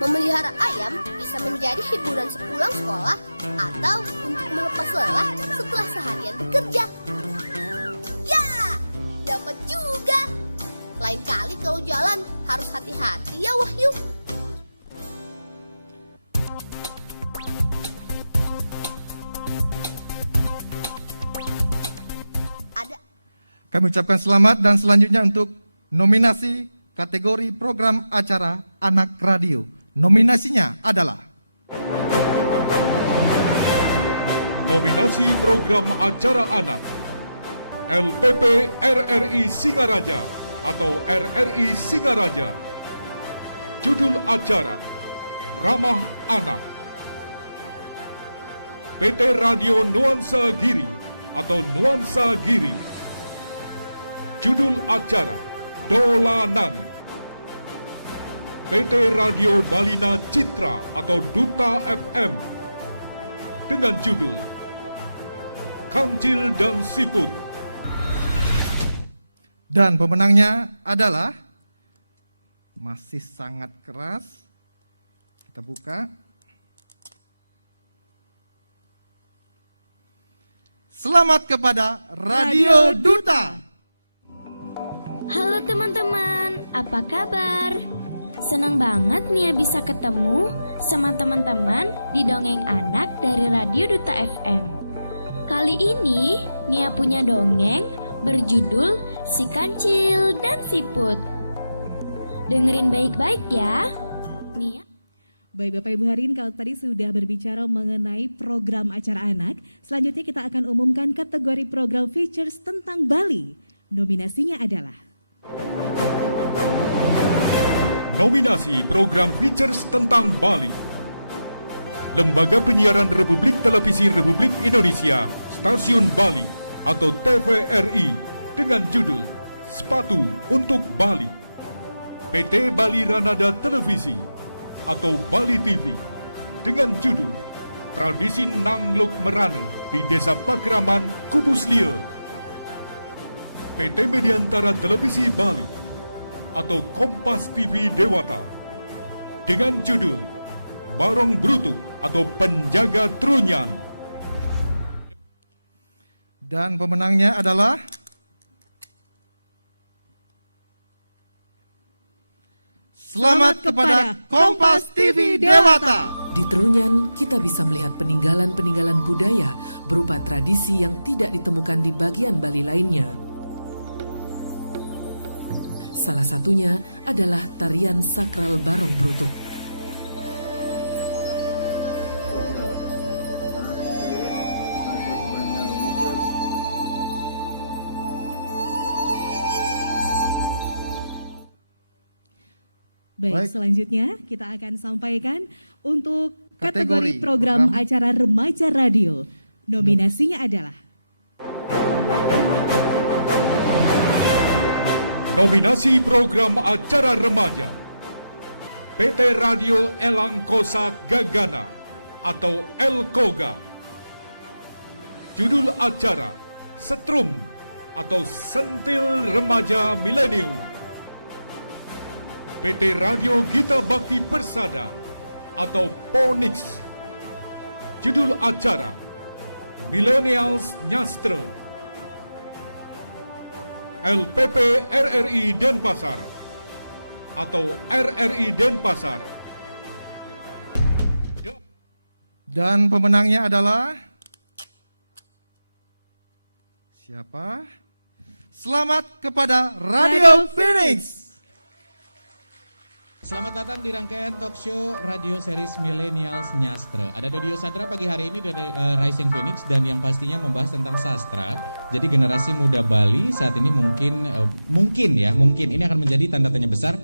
Memelihara ayam bisa menjadi hiburan sepulang sekolah atau untuk melepas lelah setelah seharian bekerja. Ya, dapat juga. Lain kali kalau jalan harus hati-hati ya Wahyu. Kami ucapkan selamat dan selanjutnya untuk nominasi kategori program acara anak radio. Nominasinya adalah Nominasi program acara anak LPP RRI Singaraja atau RRI Singaraja. Judul acara Ramah Anak. PT Radio Nuansa Giri atau Nuansa Giri. Judul acara Dolanan. PT Radio Balina Citra atau Duta FM dengan judul Kancil dan Siput. Dan pemenangnya adalah masih sangat keras. Kita buka. Selamat kepada Radio Duta. Halo teman-teman, apa kabar? Senang banget Nia bisa ketemu sama teman-teman di Dongeng Anak dari Radio Duta FM. Kali ini Nia punya dongeng berjudul Si Kancil dan Siput. Dengerin baik-baik ya. Nia. Baik Bapak Ibu hadirin, kalau tadi sudah berbicara mengenai program acara anak, selanjutnya kita akan umumkan kategori program features tentang Bali. Nominasinya adalah Nominasi program features tentang Bali. Lembaga Penyiaran Republik Televisi Republik Indonesia, Stasiun Bali atau TVRI dengan judul Sepatu untuk Bali. PT Bali Ranada Televisi atau Bali TV dengan judul Tradisi Nangluk Merane di Desa Pakraman, Kubus Lie. PT Mediantara Televisi Bali atau Kompas TV Dewata dengan judul Barong Brutuk atau Penjaga Trunyan. Dan pemenangnya adalah selamat kepada Kompas TV Dewata. Di Trunyan, kita bisa melihat peninggalan-peninggalan budaya berupa tradisi yang tidak ditemukan di bagian Bali lainnya. Salah satunya adalah tarian sakral Barong Brutuk. Baik, selanjutnya kita akan sampaikan untuk kategori program acara remaja radio. Nominasinya adalah Nominasi program acara remaja PT Radio Elang Kosa Gagana atau Elkoga. Judul acara Setrum atau Sentil Remaja Milenium. PT Radio Gita Bakti Persada atau Ponix. Judul acara Millennials Nyastre. LPP RRI Denpasar atau RRI Denpasar. Dan pemenangnya adalah siapa? Selamat kepada Radio Phoenix. Selamat datang di rangkaian talk show radio series Millennials Nyastra. Ada Dodio Sandra pagi hari ini dari Rising Phoenix dan yang pastinya membahas tentang sastra. Jadi generasi muda Bali saat ini mungkin ini akan menjadi tanda tanya besar.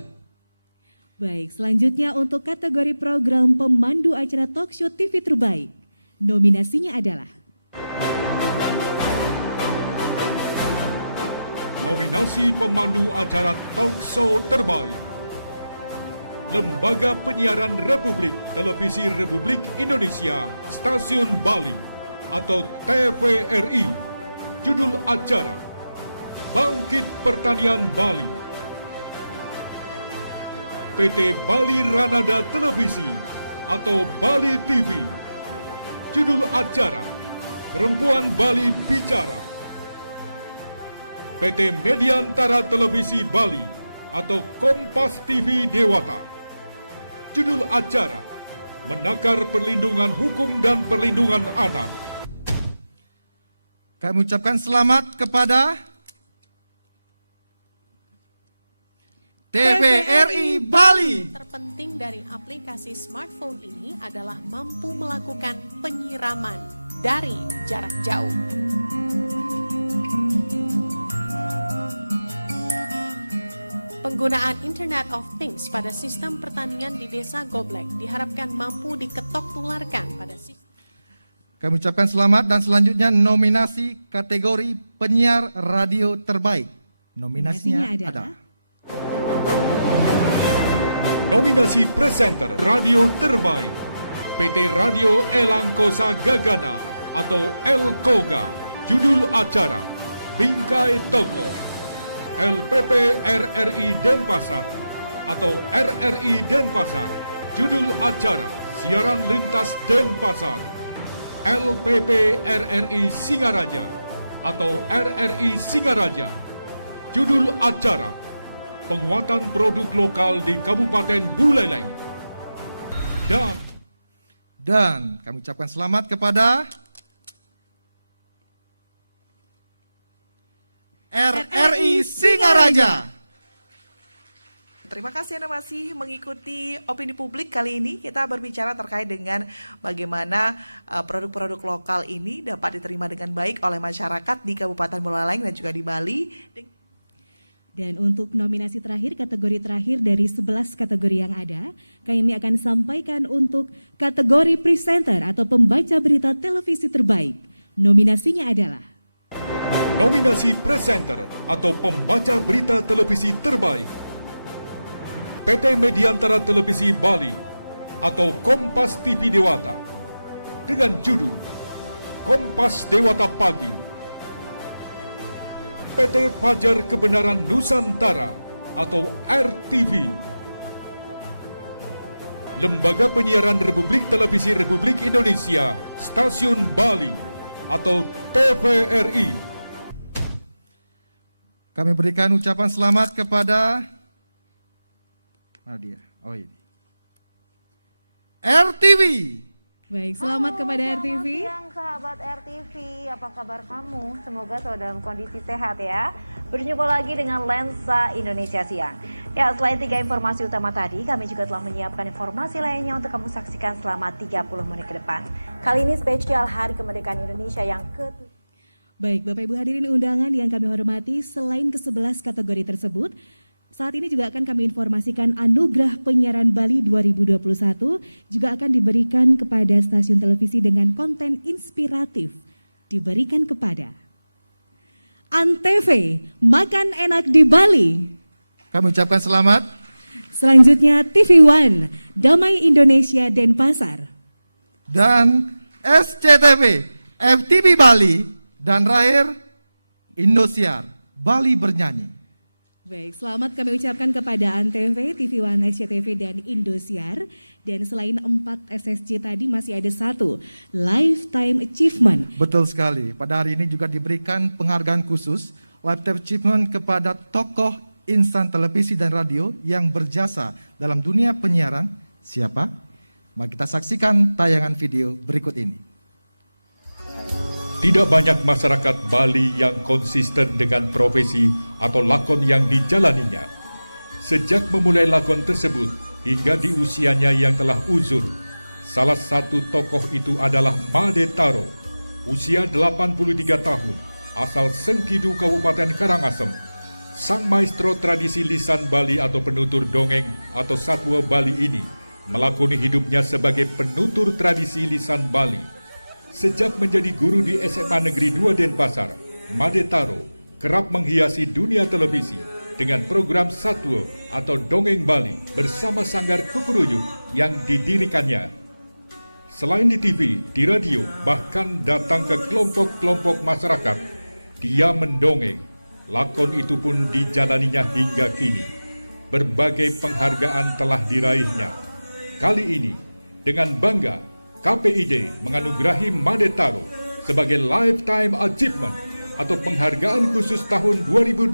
Baik, selanjutnya untuk kategori program pemandu acara talk show TV terbaik. Nominasinya adalah Nominasi pemandu acara talk show terbaik. Lembaga Penyiaran Republik Televisi Republik Indonesia, Stasiun Bali atau TVRI. Judul acara Bangkit Pertanian Bali. PT Bali Ranada Televisi atau Bali TV. Judul acara Perempuan Bali Bicara. PT Mediantara Televisi Bali atau Kompas TV Dewata. Judul acara Menakar Perlindungan Hukum dan Perlindungan Anak. Kami ucapkan selamat kepada TVRI Bali. Terpenting dari aplikasi smartphone ini adalah mampu melakukan penyiraman dari jarak jauh. Penggunaan Internet of Things pada sistem pertanian di Desa Goblek diharapkan mampu diketok tularkan pada sistem. Kami ucapkan selamat dan selanjutnya nominasi kategori penyiar radio terbaik. Nominasinya adalah Nominasi presenter radio terbaik PT Radio Elangkosa Gagana atau Elkoga. Judul acara Bingkai Toko. LPP RRI Denpasar atau RRI Denpasar. Judul acara Siaran Lintas Denpasar. LPP RRI Singaraja atau RRI Singaraja. Judul acara Penguatan Produk Lokal di Kabupaten Buleleng. Dan kami ucapkan selamat kepada RRI Singaraja. Terima kasih Anda masih mengikuti Opini Publik. Kali ini kita berbicara terkait dengan bagaimana produk-produk lokal ini dapat diterima dengan baik oleh masyarakat di Kabupaten Buleleng dan juga di Bali. Dan untuk nominasi terakhir, kategori terakhir dari 11 kategori yang ada, kami akan sampaikan untuk kategori presenter atau pembaca berita televisi terbaik. Nominasinya adalah Nominasi presenter atau pembaca berita televisi terbaik PT Mediantara Televisi Bali atau Kompas TV Dewata dengan judul Kompas Dewata Pagi. PT Fajar Kebenaran Nusantara atau RTV. Lembaga Penyiaran Republik Televisi Republik Indonesia Stasiun Bali atau TVRI. Kami berikan ucapan selamat kepada mana dia? Oh ini. RTV. Baik, selamat kepada RTV. Selamat siang sahabat RTV, apa kabar kamu? Semoga selalu dalam kondisi sehat ya. Berjumpa lagi dengan Lensa Indonesia Siang. Ya, selain 3 informasi utama tadi, kami juga telah menyiapkan informasi lainnya untuk kamu saksikan selama 30 menit ke depan. Kali ini spesial Hari Kemerdekaan Indonesia yang ke-7. Baik, Bapak Ibu hadirin undangan yang kami hormati, selain ke-11 kategori tersebut, saat ini juga akan kami informasikan Anugerah Penyiaran Bali 2021 juga akan diberikan kepada stasiun televisi dengan konten inspiratif. Diberikan kepada Antv, Makan Enak di Bali. Kami ucapkan selamat. Selanjutnya TV One, Damai Indonesia Denpasar. Dan SCTV, FTV Bali. Dan terakhir, Indosiar, Bali Bernyanyi. Baik, selamat kami ucapkan kepada Antv, TV One, SCTV, dan Indosiar. Dan selain 4 SSC tadi masih ada 1, Lifetime Achievement. Betul sekali, pada hari ini juga diberikan penghargaan khusus, Lifetime Achievement kepada tokoh insan televisi dan radio yang berjasa dalam dunia penyiaran. Siapa? Mari kita saksikan tayangan video berikut ini. Tidak banyak masyarakat Bali yang konsisten dengan profesi atau lakon yang dijalaninya. Sejak memulai lakon tersebut hingga di usianya yang telah uzur, salah satu tokoh itu adalah Made Taro, usia 83 tahun, asal Sengkidu, Kabupaten Karangasem. Sang maestro tradisi lisan Bali atau penutur dongeng atau satwa Bali ini melakoni hidupnya sebagai penutur tradisi lisan Bali. Sejak menjadi guru di SMA Negeri 2 Denpasar, Made Taro kerap menghiasi dunia televisi dengan program Satwa atau Dongeng Bali bersama Sanggar Kukuruyuk yang didirikannya. Selain di TV, di radio, bahkan datang ke kelompok-kelompok masyarakat, dia mendongeng. Lakon itu pun dijalaninya hingga kini. Berbagai penghargaan telah diraihnya. Kali ini, dengan bangga, KPID menganugerahi Made Taro sebagai Lifetime Achievement atau penghargaan khusus tahun 2021.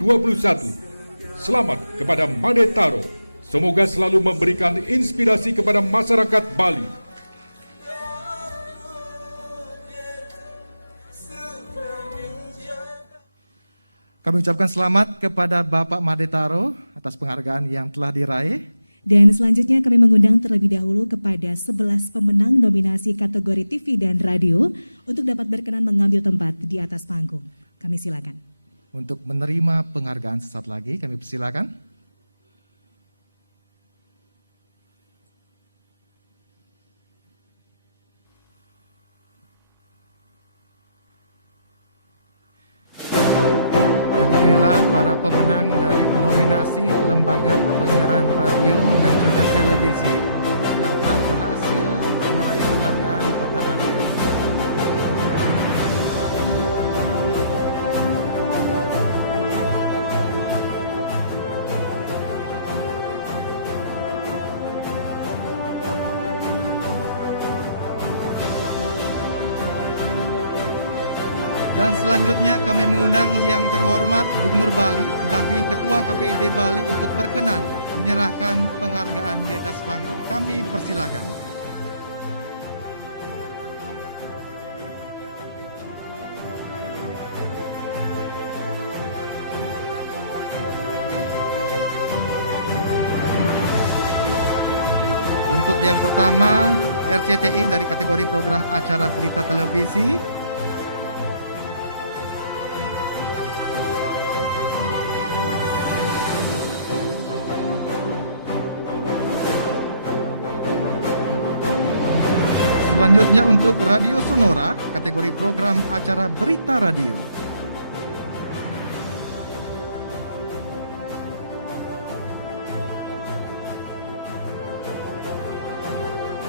Selamat kepada Made Taro. Semoga selalu memberikan inspirasi kepada masyarakat Bali. Kami ucapkan selamat kepada Bapak Made Taro atas penghargaan yang telah diraih. Dan selanjutnya kami mengundang terlebih dahulu kepada 11 pemenang nominasi kategori TV dan radio untuk dapat berkenan mengambil tempat di atas panggung. Kami silakan. Untuk menerima penghargaan sesaat lagi, kami persilakan. selanjutnya kami mengundang yang terhormat Gubernur Bali, didampingi Ketua KPID Bali untuk berkenan menyerahkan penghargaan di atas panggung. Kami persilakan. Untuk yang pertama, RCTI dari kategori program acara berita televisi. Selanjutnya untuk Radio Sonora, kategori program acara berita radio.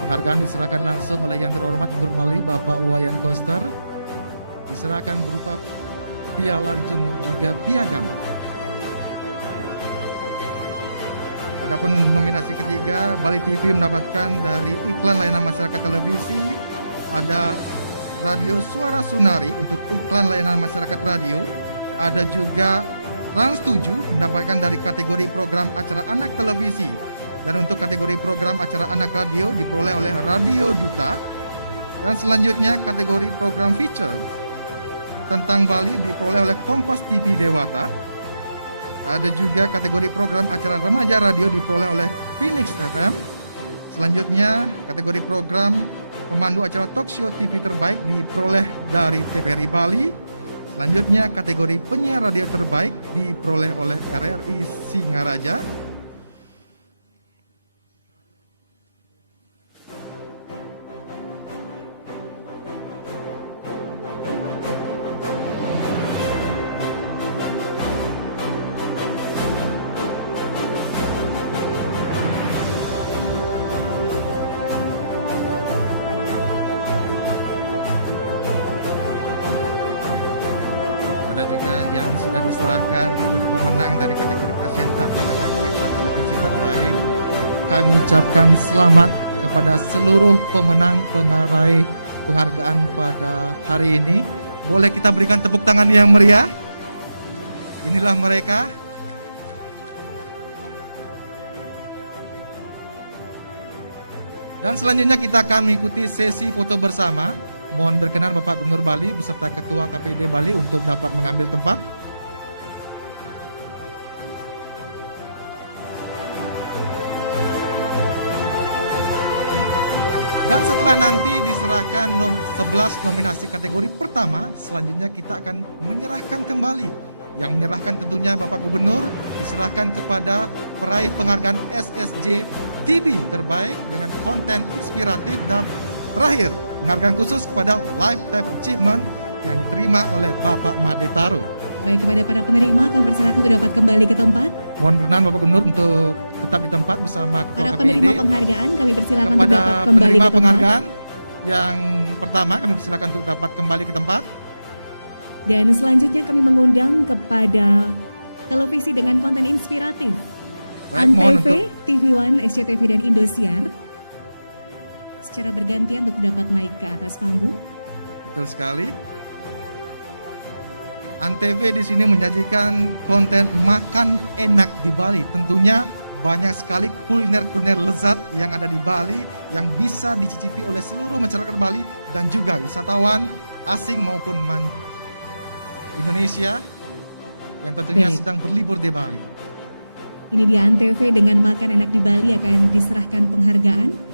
Penghargaan diserahkan langsung oleh yang terhormat Gubernur Bali Bapak Wayan Koster. Diserahkan berupa piala juga piagam. Adapun nominasi ketiga, Bali TV mendapatkan dari iklan layanan masyarakat televisi, ada Radio Suara Sunari untuk iklan layanan masyarakat radio, ada juga Trans 7 mendapatkan dari kategori program acara anak televisi, dan untuk kategori program acara anak radio diperoleh oleh Radio Duta, dan selanjutnya kategori program feature tentang Bali diperoleh oleh Kompas TV Dewata. Ada juga kategori program acara remaja radio diperoleh oleh Phoenix FM. Selanjutnya kategori program pemandu acara talk show TV terbaik diperoleh dari TVRI Bali. Selanjutnya kategori penyiar radio terbaik diperoleh oleh RRI Singaraja. Kami ucapkan selamat kepada seluruh pemenang pengarai penghargaan pada hari ini. Boleh kita berikan tepuk tangan yang meriah? Inilah mereka. Dan selanjutnya kita akan mengikuti sesi foto bersama. Mohon berkenan Bapak Gubernur Bali beserta Ketua KPID Bali untuk dapat mengambil tempat. Dan setelah nanti diserahkan 11 nominasi kategori pertama, selanjutnya kita akan menyerahkan kembali. Yang menyerahkan tentunya Bapak Gubernur, diserahkan kepada peraih penghargaan SSJ TV terbaik dengan konten inspiratif, dan terakhir penghargaan khusus kepada Lifetime Achievement yang diterima oleh Bapak Madetaru. Baik, kepada para penerima kami persilakan untuk dapat kembali ke tempat. Mohon berkenan Bapak Gubernur untuk tetap di tempat bersama para KPID. penerima penghargaan kami persilakan Kepada untuk dapat kembali ke tempat. penghargaan yang pertama kami persilakan untuk dapat kembali ke tempat. Dan selanjutnya kami mengundang kepada televisi dengan konten inspiratif. Baik, mohon Antv, untuk TV One, SCTV dan Indosiar secara bergantian untuk dapat naik ke atas panggung. Betul sekali. Antv di sini menyajikan konten makan enak di Bali. Tentunya banyak sekali kuliner-kuliner lezat yang ada di Bali yang bisa dicicipi oleh seluruh masyarakat Bali dan juga wisatawan asing maupun Indonesia yang tentunya Baik. sedang berlibur di Bali. Ini dia Antv dengan makan enak di Bali akan diserahkan penghargaan.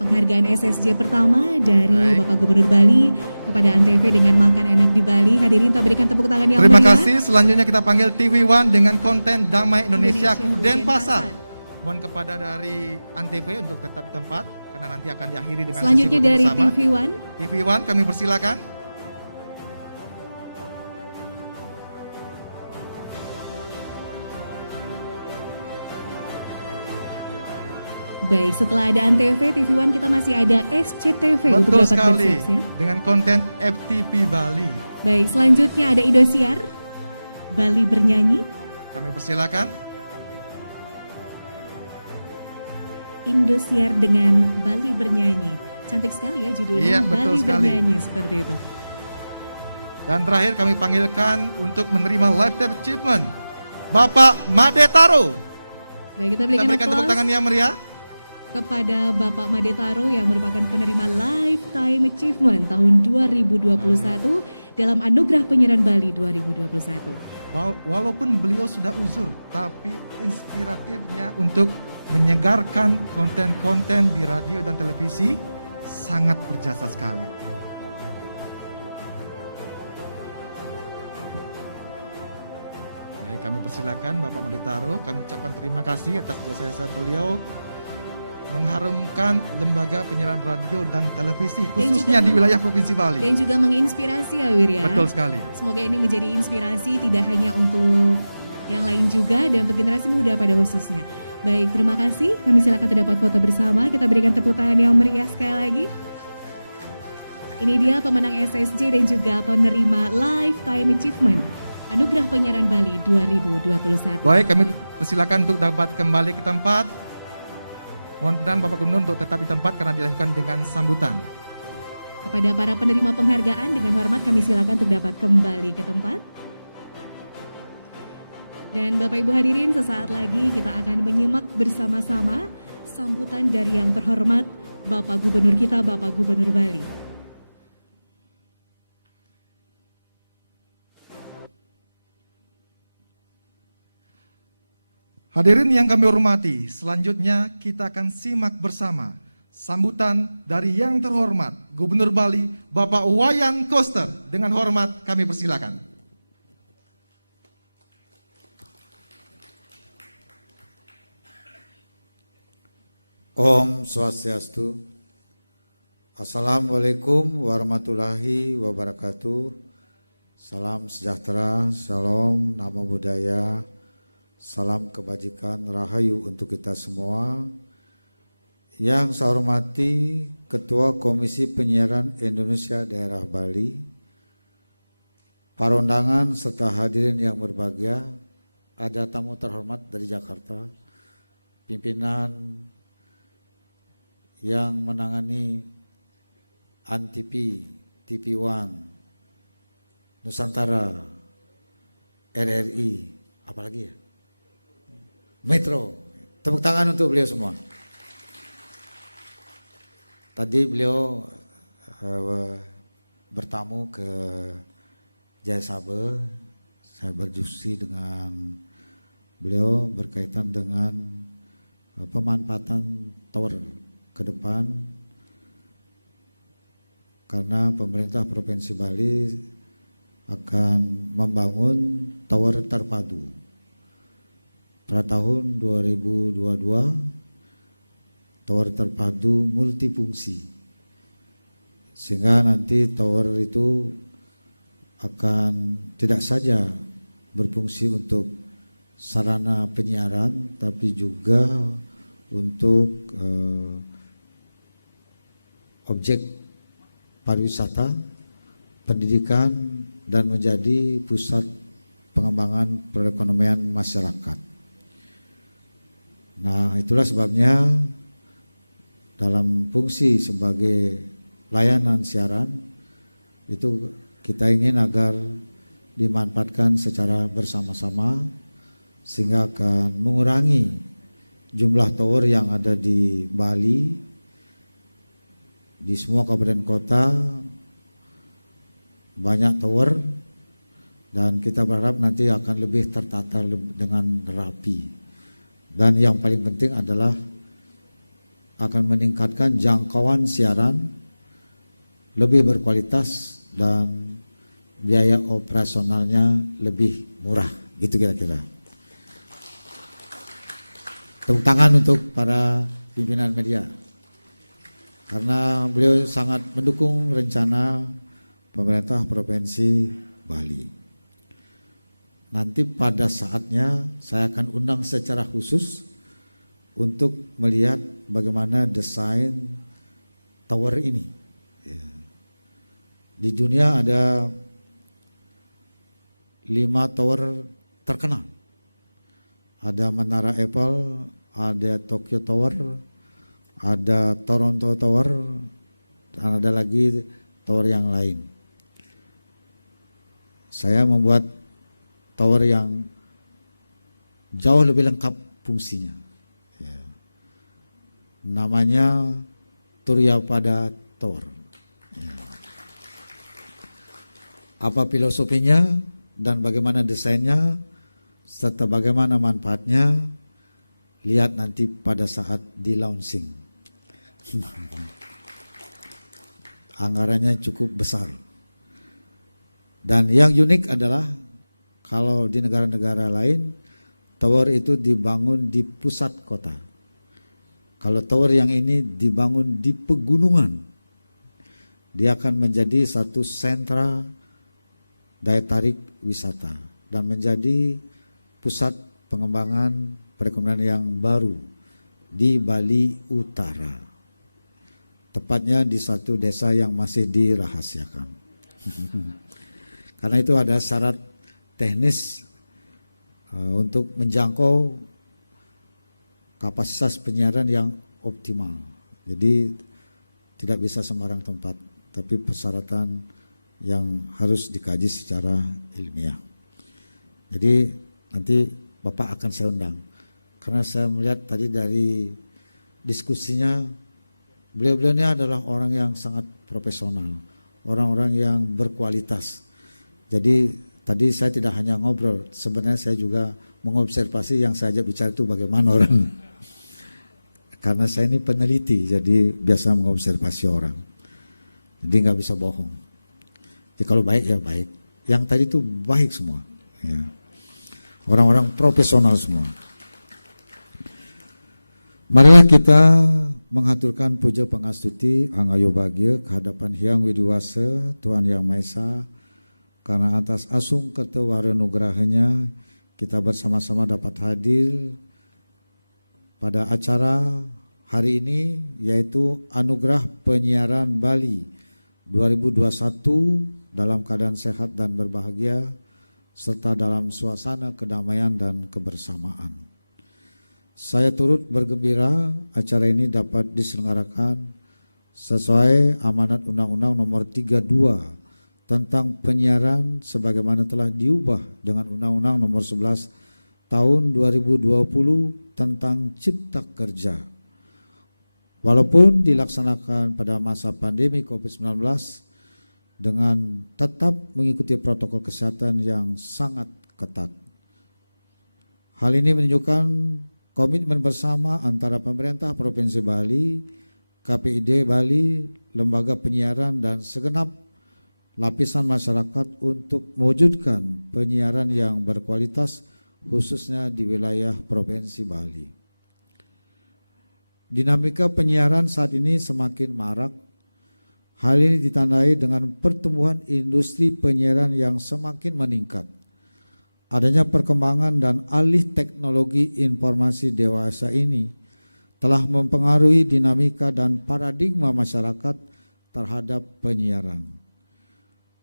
Penghargaan SSJ pertama dari Bapak Gubernur Bali kepada Antv dengan makan enak di Bali. Hadirin tak berikan tepuk tangan yang Terima meriah. kasih. Selanjutnya kita panggil TV One dengan konten Damai Indonesiaku Denpasar. Mohon kepada dari Antv untuk tetap di tempat karena nanti akan diakhiri dengan Selanjutnya sesi foto dari bersama. TV One. TV One kami persilakan. Baik, setelah ada Antv, TV One kita masih ada SCTV untuk Betul dapat sekali. bersiap ya. Dengan konten FTV Bali. Baik, selanjutnya ada Indosiar, Bali Bernyanyi. Kami persilakan. Indosiar dengan Bali Bernyanyi. Cantik sekali ya judulnya, Iya, betul Bali sekali. Bernyanyi, seperti itu. Dan terakhir kami panggilkan untuk menerima Lifetime Achievement, Bapak Made Taro. Baik, kita Kita berikan berikan tepuk aplaus tangan yang meriah. kepada Bapak Made Taro yang merupakan penerima Lifetime Achievement tahun 2021 dalam Anugerah Penyiaran Bali 2021. Walaupun beliau sudah uzur, tapi inspiratifnya untuk menyegarkan konten-konten di radio dan televisi sangat berjasa sekali. Baik, kami persilakan Bapak Made Taro, kami ucapkan terima kasih atas jasa-jasa beliau mengharumkan lembaga penyiaran radio dan televisi khususnya di wilayah Provinsi Bali. Dan juga menginspirasi ya Wir ya. Betul sekali. Semoga ini menjadi inspirasi tidak hanya untuk yang lain juga dan untuk generasi muda pada khususnya. Baik, terima kasih. Kami silakan terdapat foto bersama. Kita berikan tepuk tangan yang meriah sekali lagi. Ini dia pemenang SSJ dan juga penerima Lifetime Achievement Anugerah Penyiaran Bali 2021. Baik, kami persilakan untuk dapat kembali ke tempat. Mohon berkenan Bapak Gubernur untuk tetap di tempat karena dilanjutkan dengan sambutan. Kepada para penerima penghargaan dengan hormat kami silakan untuk dapat kembali ke tempat. Dan Bapak Ibu hadirin, sesaat lagi kita akan menyimak bersama-sama sambutan dari yang terhormat Bapak Gubernur kita, Bapak Gubernur Bali. Hadirin yang kami hormati, selanjutnya kita akan simak bersama sambutan dari yang terhormat Gubernur Bali, Bapak Wayan Koster. Dengan hormat kami persilakan. Om Swastiastu. Assalamualaikum warahmatullahi wabarakatuh. Salam sejahtera, salam namo buddhaya, salam kebajikan, rahayu untuk kita semua. Yang saya hormati Ketua Komisi Penyiaran Indonesia Daerah Bali, para undangan serta hadirin yang berbahagia, ada tamu terhormat dari Jakarta, pimpinan yang menangani ANTV, TV1, Nusantara, RRI, apalagi ya? Metro. Tepuk tangan untuk beliau semua. Tadi beliau bertamu ke Jaya Sabe. Saya berdiskusi dengan beliau berkaitan dengan pemanfaatan tower ke depan, karena pemerintah Provinsi Bali akan membangun tower terpadu pada tahun 2022, tower terpadu multifungsi, sehingga nanti tower itu akan tidak saja berfungsi untuk sarana penyiaran, tapi juga untuk objek pariwisata, pendidikan, dan menjadi pusat pengembangan perekonomian masyarakat. Nah, itulah sebabnya dalam fungsi sebagai layanan siaran itu kita ingin agar dimanfaatkan secara bersama-sama sehingga akan mengurangi jumlah tower yang ada di Bali, di semua kabupaten kota banyak tower, dan kita berharap nanti akan lebih tertata dengan rapi. Dan yang paling penting adalah akan meningkatkan jangkauan siaran lebih berkualitas dan biaya operasionalnya lebih murah, gitu kira-kira. Tepuk tangan untuk para pimpinan media, karena beliau sangat mendukung rencana pemerintah Provinsi Bali. Nanti pada saatnya saya akan undang secara khusus untuk melihat bagaimana desain tower ini. Di dunia ada 5 tower terkenal. Ada Menara Eiffel, ada Tokyo Tower, ada Toronto Tower, dan ada lagi tower yang lain. Saya membuat tower yang jauh lebih lengkap fungsinya. Ya. Namanya Turyapada Tower. Ya. Apa filosofinya dan bagaimana desainnya serta bagaimana manfaatnya, lihat nanti pada saat di launching. Anggarannya cukup besar. Dan yang unik adalah kalau di negara-negara lain tower itu dibangun di pusat kota. Kalau tower yang ini dibangun di pegunungan, dia akan menjadi satu sentra daya tarik wisata dan menjadi pusat pengembangan perekonomian yang baru di Bali Utara. Tepatnya di satu desa yang masih dirahasiakan. Karena itu ada syarat teknis untuk menjangkau kapasitas penyiaran yang optimal. Jadi tidak bisa sembarang tempat, tapi persyaratan yang harus dikaji secara ilmiah. Jadi nanti Bapak akan saya undang, karena saya melihat tadi dari diskusinya, beliau-beliau ini adalah orang yang sangat profesional, orang-orang yang berkualitas. Jadi tadi saya tidak hanya ngobrol, sebenarnya saya juga mengobservasi yang saya ajak bicara itu bagaimana orang. Karena saya ini peneliti, jadi biasa mengobservasi orang. Jadi nggak bisa bohong. Jadi kalau baik ya baik. Yang tadi itu baik semua. Ya. Orang-orang profesional semua. Marilah kita menghaturkan puja pangastuti angayo bagya kehadapan Hyang Widiwasa Tuhan Yang Maha Esa, karena atas asung kertewara nugrahanya kita bersama-sama dapat hadir pada acara hari ini, yaitu Anugerah Penyiaran Bali 2021 dalam keadaan sehat dan berbahagia serta dalam suasana kedamaian dan kebersamaan. Saya turut bergembira acara ini dapat diselenggarakan sesuai amanat Undang-Undang Nomor 32 tentang penyiaran sebagaimana telah diubah dengan Undang-Undang Nomor 11 Tahun 2020 tentang Cipta Kerja. Walaupun dilaksanakan pada masa pandemi COVID-19 dengan tetap mengikuti protokol kesehatan yang sangat ketat. Hal ini menunjukkan komitmen bersama antara pemerintah Provinsi Bali, KPID Bali, lembaga penyiaran dan segenap lapisan masyarakat untuk mewujudkan penyiaran yang berkualitas khususnya di wilayah Provinsi Bali. Dinamika penyiaran saat ini semakin marak. Hal ini ditandai dengan pertumbuhan industri penyiaran yang semakin meningkat. Adanya perkembangan dan alih teknologi informasi dewasa ini telah mempengaruhi dinamika dan paradigma masyarakat terhadap penyiaran.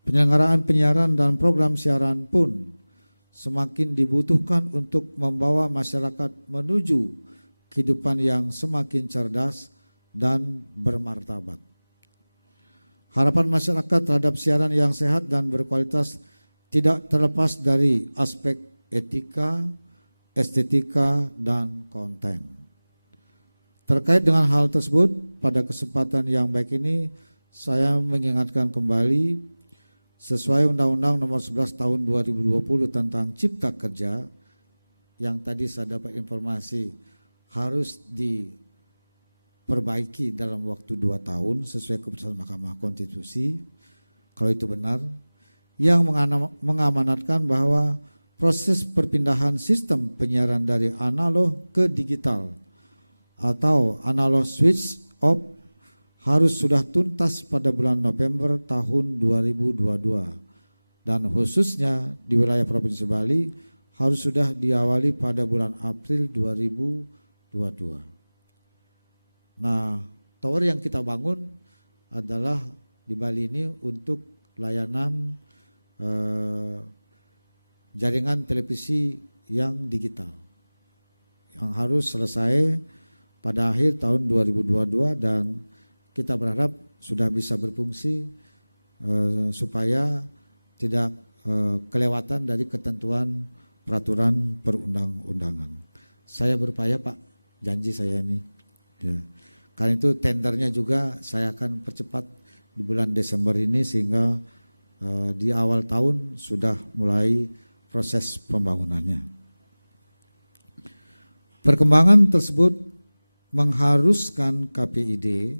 Penyelenggaraan penyiaran dan program siaran pun semakin dibutuhkan untuk membawa masyarakat menuju kehidupan yang semakin cerdas dan bermartabat. Harapan masyarakat terhadap siaran yang sehat dan berkualitas tidak terlepas dari aspek etika, estetika, dan konten. Terkait dengan hal tersebut, pada kesempatan yang baik ini, saya mengingatkan kembali sesuai Undang-Undang Nomor 11 Tahun 2020 tentang Cipta Kerja, yang tadi saya dapat informasi harus diperbaiki dalam waktu 2 tahun sesuai keputusan Mahkamah Konstitusi. Kalau itu benar, yang mengamanatkan bahwa proses perpindahan sistem penyiaran dari analog ke digital atau analog switch off harus sudah tuntas pada bulan November tahun 2022 dan khususnya di wilayah Provinsi Bali harus sudah diawali pada bulan April 2022. Nah, tower yang kita bangun adalah di Bali ini untuk layanan jaringan televisi yang digital yang harus selesai pada akhir tahun 2022 dan kita berharap sudah bisa berfungsi supaya tidak kelewatan dari ketentuan peraturan perundang-undangan. Saya berupaya Pak, janji saya ini. Ya. Karena itu tendernya juga saya akan percepat di bulan Desember ini sehingga di awal tahun sudah mulai proses pembangunannya. Perkembangan tersebut mengharuskan KPID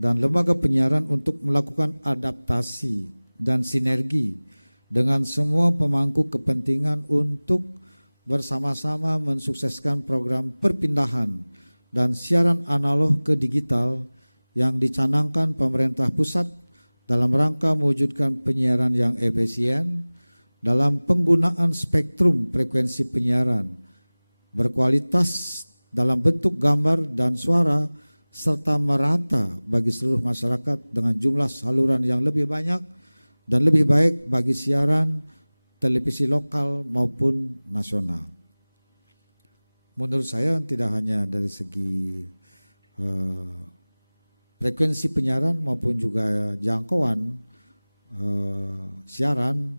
dan lembaga penyiaran untuk melakukan adaptasi dan sinergi dengan semua pemangku kepentingan untuk bersama-sama mensukseskan program perpindahan dan siaran analog ke digital yang dicanangkan pemerintah pusat dalam rangka mewujudkan penyiaran yang efisien dalam penggunaan spektrum frekuensi penyiaran berkualitas dalam bentuk gambar dan suara serta merata bagi seluruh masyarakat dengan jumlah saluran yang lebih banyak dan lebih baik bagi siaran televisi lokal maupun nasional. Menurut saya tidak hanya dari segi frekuensi penyiaran maupun juga jangkauan siaran,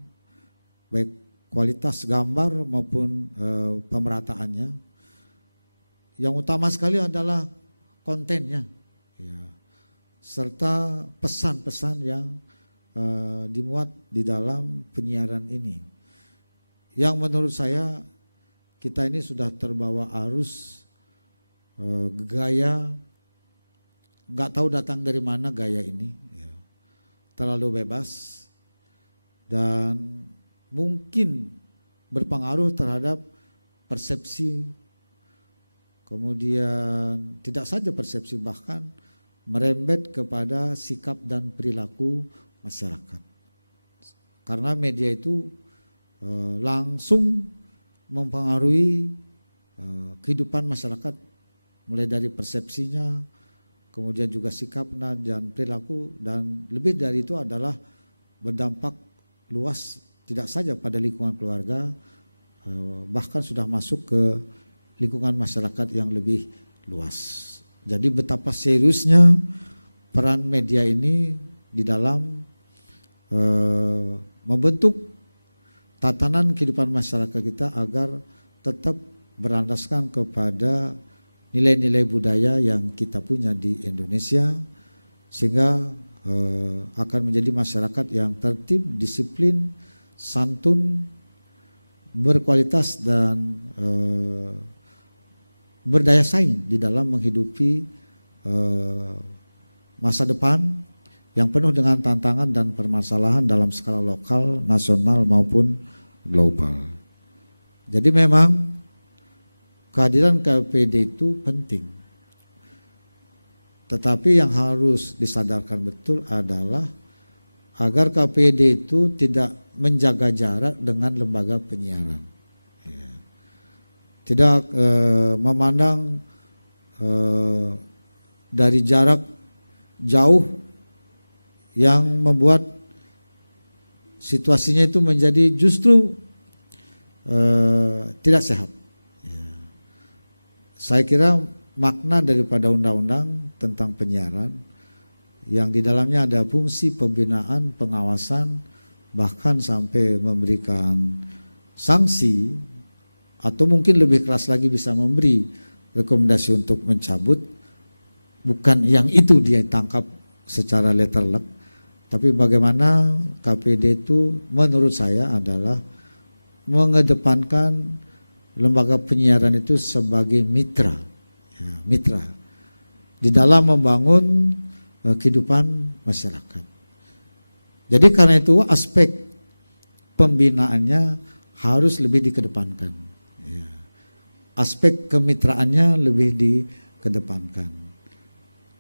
baik kualitas gambar maupun pemerataannya. Yang utama sekali adalah kontennya, ya, serta pesan-pesan yang dimuat di dalam penyiaran ini. Yang menurut saya kita ini sudah terbawa arus gaya, nggak tahu datang dari mana gaya ini, ya, terlalu bebas dan mungkin berpengaruh terhadap persepsi, kemudian tidak saja persepsi bahkan merembet kepada sikap dan perilaku masyarakat. Karena media itu langsung mempengaruhi kehidupan masyarakat mulai dari persepsinya, kemudian juga sikapnya dan perilaku, dan lebih dari itu adalah berdampak luas tidak saja pada lingkungan keluarga, bahkan sudah masuk ke lingkungan masyarakat yang lebih luas. Jadi betapa seriusnya peran media ini di dalam membentuk tatanan kehidupan masyarakat kita agar tetap berlandaskan kepada nilai-nilai budaya yang kita punya di Indonesia, sehingga akan menjadi masyarakat yang tertib, disiplin, santun, berkualitas dan berdaya saing di dalam menghidupi masa depan yang penuh dengan tantangan dan permasalahan dalam skala lokal, nasional maupun global. Jadi memang kehadiran KPD itu penting. Tetapi yang harus disadarkan betul adalah agar KPD itu tidak menjaga jarak dengan lembaga penyiaran. Ya. Tidak memandang dari jarak jauh yang membuat situasinya itu menjadi justru tidak sehat. Ya. Saya kira makna daripada undang-undang tentang penyiaran yang di dalamnya ada fungsi pembinaan, pengawasan, bahkan sampai memberikan sanksi atau mungkin lebih keras lagi bisa memberi rekomendasi untuk mencabut, bukan yang itu dia tangkap secara letterlek, tapi bagaimana KPD itu menurut saya adalah mengedepankan lembaga penyiaran itu sebagai mitra, ya, mitra di dalam membangun kehidupan masyarakat. Jadi karena itu aspek pembinaannya harus lebih dikedepankan, ya. Aspek kemitraannya lebih dikedepankan.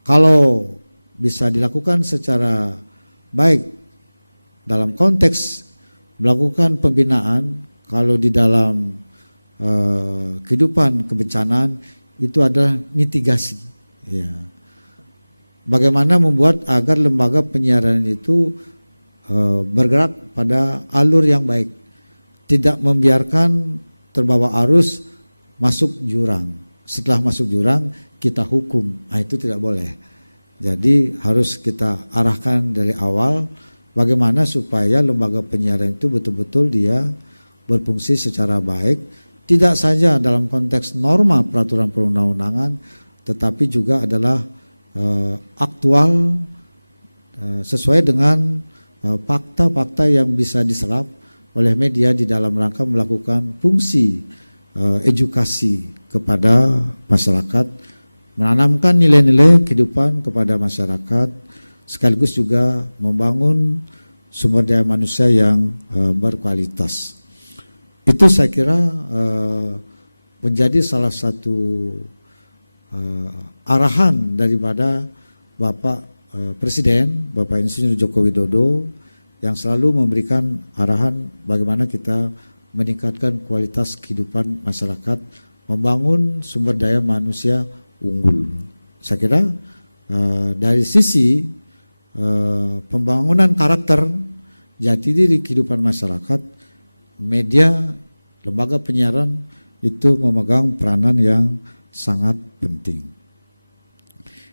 Kalau bisa dilakukan secara baik dalam konteks melakukan pembinaan, kalau di dalam kehidupan kebencanaan itu adalah mitigasi, ya. Bagaimana membuat agar lembaga penyiaran itu bergerak pada alur yang baik, tidak membiarkan terbawa arus masuk jurang, setelah masuk jurang kita hukum. Nah, itu tidak boleh. Jadi harus kita arahkan dari awal bagaimana supaya lembaga penyiaran itu betul-betul dia berfungsi secara baik, tidak saja dalam konteks norma peraturan perundang-undangan, tetapi juga adalah aktual sesuai dengan fakta-fakta yang bisa diserap oleh media di dalam rangka melakukan fungsi edukasi kepada masyarakat, menanamkan nilai-nilai kehidupan kepada masyarakat, sekaligus juga membangun sumber daya manusia yang berkualitas. Itu saya kira menjadi salah satu arahan daripada Bapak Presiden, Bapak Insinyur Joko Widodo, yang selalu memberikan arahan bagaimana kita meningkatkan kualitas kehidupan masyarakat, membangun sumber daya manusia unggul. Saya kira dari sisi pembangunan karakter jati diri kehidupan masyarakat, media, lembaga penyiaran itu memegang peranan yang sangat penting.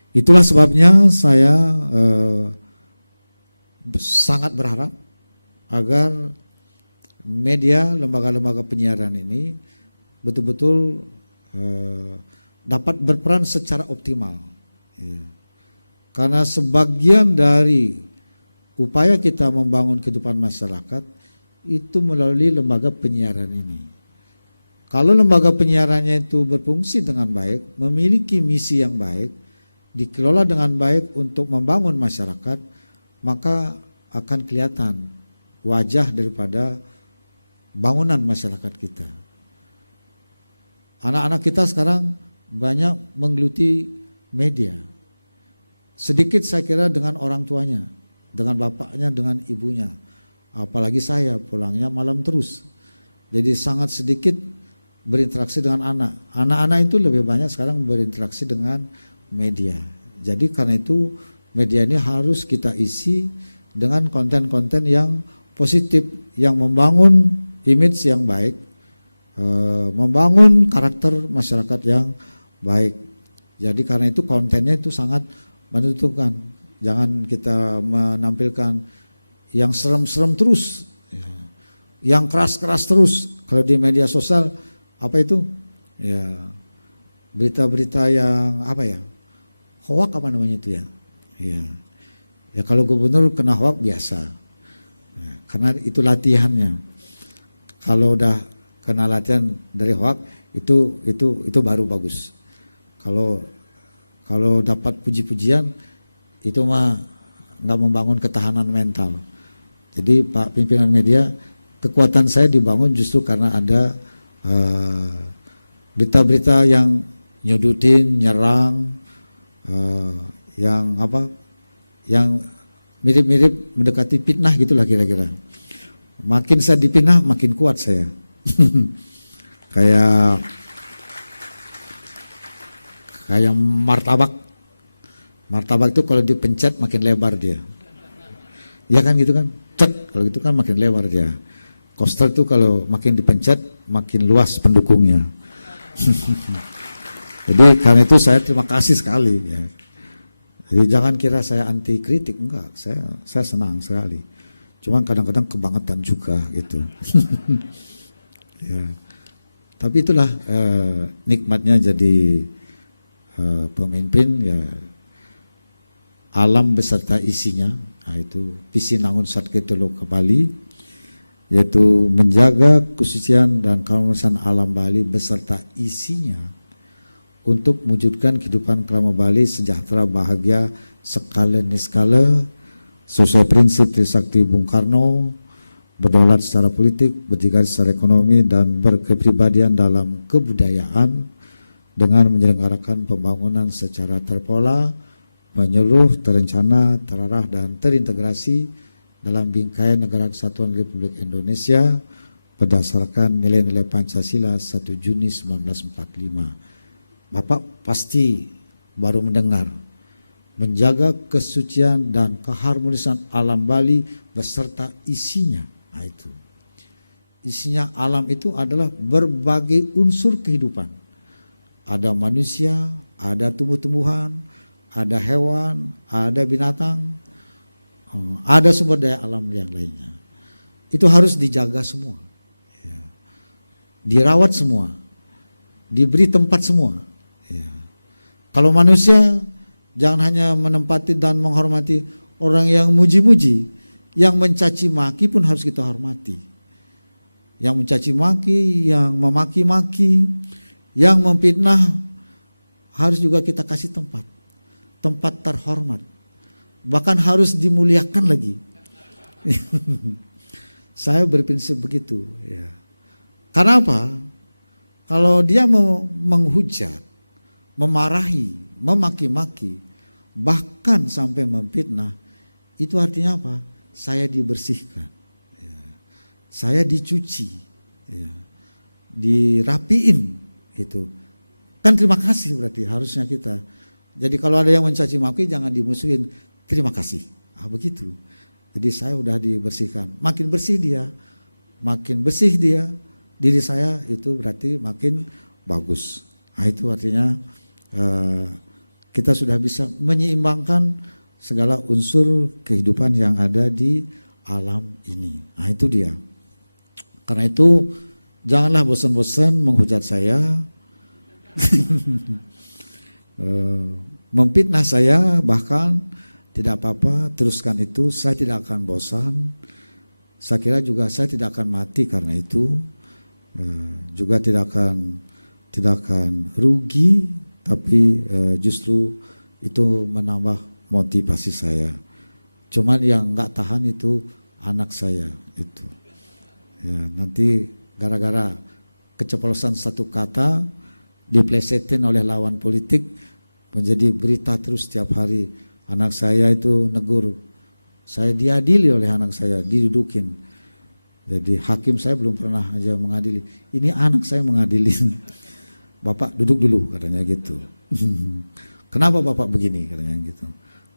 Itulah sebabnya saya sangat berharap agar media, lembaga-lembaga penyiaran ini betul-betul dapat berperan secara optimal. Karena sebagian dari upaya kita membangun kehidupan masyarakat itu melalui lembaga penyiaran ini. Kalau lembaga penyiarannya itu berfungsi dengan baik, memiliki misi yang baik, dikelola dengan baik untuk membangun masyarakat, maka akan kelihatan wajah daripada bangunan masyarakat kita. Anak-anak kita sekarang banyak menggeluti media. Sedikit saya kira dengan orang tuanya, dengan bapaknya, dengan ibunya. Apalagi saya pulangnya malam terus. Jadi sangat sedikit berinteraksi dengan anak. Anak-anak itu lebih banyak sekarang berinteraksi dengan media. Jadi karena itu media ini harus kita isi dengan konten-konten yang positif, yang membangun image yang baik, membangun karakter masyarakat yang baik. Jadi karena itu kontennya itu sangat menentukan. Jangan kita menampilkan yang serem-serem terus, yang keras-keras terus. Kalau di media sosial apa itu? Ya, berita-berita yang apa ya? Hoak apa namanya itu ya? Ya, ya kalau gubernur kena hoak biasa, karena itu latihannya. Kalau udah kena latihan dari hoak itu baru bagus. Kalau dapat puji-pujian itu mah nggak membangun ketahanan mental. Jadi Pak pimpinan media, kekuatan saya dibangun justru karena ada berita-berita yang nyudutin, nyerang, yang apa, yang mirip-mirip mendekati fitnah gitulah kira-kira. Makin saya dipitnah makin kuat saya. kayak martabak itu kalau dipencet makin lebar dia. Ya kan gitu kan, cek kalau gitu kan makin lebar dia. Coaster itu kalau makin dipencet makin luas pendukungnya. Jadi karena itu saya terima kasih sekali ya. Jadi jangan kira saya anti kritik, enggak, saya senang sekali. Cuma kadang-kadang kebangetan juga gitu. Ya. Tapi itulah nikmatnya jadi pemimpin ya, alam beserta isinya. Nah, itu Pisinangun Satketo Loka Bali, yaitu menjaga kesucian dan keharmonisan alam Bali beserta isinya untuk mewujudkan kehidupan krama Bali sejahtera, bahagia, skala niskala sesuai prinsip Trisakti Bung Karno, berdaulat secara politik, berdikari secara ekonomi, dan berkepribadian dalam kebudayaan dengan menyelenggarakan pembangunan secara terpola, menyeluruh, terencana, terarah, dan terintegrasi dalam bingkai Negara Kesatuan Republik Indonesia berdasarkan nilai-nilai Pancasila 1 Juni 1945. Bapak pasti baru mendengar menjaga kesucian dan keharmonisan alam Bali beserta isinya. Nah itu. Isinya alam itu adalah berbagai unsur kehidupan. ada manusia, ada tumbuh-tumbuhan, ada hewan, ada binatang, ada sumber daya alam yang lainnya. Itu harus dijaga semua, ya. Dirawat semua, diberi tempat semua. Ya. Kalau manusia jangan hanya menempati dan menghormati orang yang muji-muji, yang mencaci maki pun harus kita hormati. Yang mencaci maki, yang memaki-maki, yang memfitnah harus juga kita kasih tempat terhormat, bahkan harus dimuliakan lagi. Saya berprinsip begitu, ya. Karena apa? Kalau dia menghujat, memarahi, memaki-maki, bahkan sampai memfitnah, itu artinya apa? Saya dibersihkan, ya. Saya dicuci, ya. Dirapiin, itu kan terima kasih berarti harusnya kita. Jadi kalau ada yang mencaci maki jangan dimusuhin, terima kasih, begitu. Jadi saya udah dibersihkan, makin bersih dia, diri saya itu berarti makin bagus. Nah, itu artinya kita sudah bisa menyeimbangkan segala unsur kehidupan yang ada di alam ini. Nah, itu dia. Karena itu janganlah bosan-bosan menghujat saya, memfitnah saya, bahkan tidak apa-apa, teruskan itu, saya tidak akan bosan. Saya kira juga saya tidak akan mati karena itu, juga tidak akan rugi, tapi justru itu menambah motivasi saya. Cuman yang nggak tahan itu anak saya itu. Ya, nanti gara-gara keceplosan satu kata diplesetin oleh lawan politik menjadi berita terus setiap hari. Anak saya itu negur, saya diadili oleh anak saya, didudukin. Jadi hakim saya belum pernah aja mengadili. Ini anak saya mengadili. Bapak duduk dulu katanya gitu. Kenapa Bapak begini katanya gitu.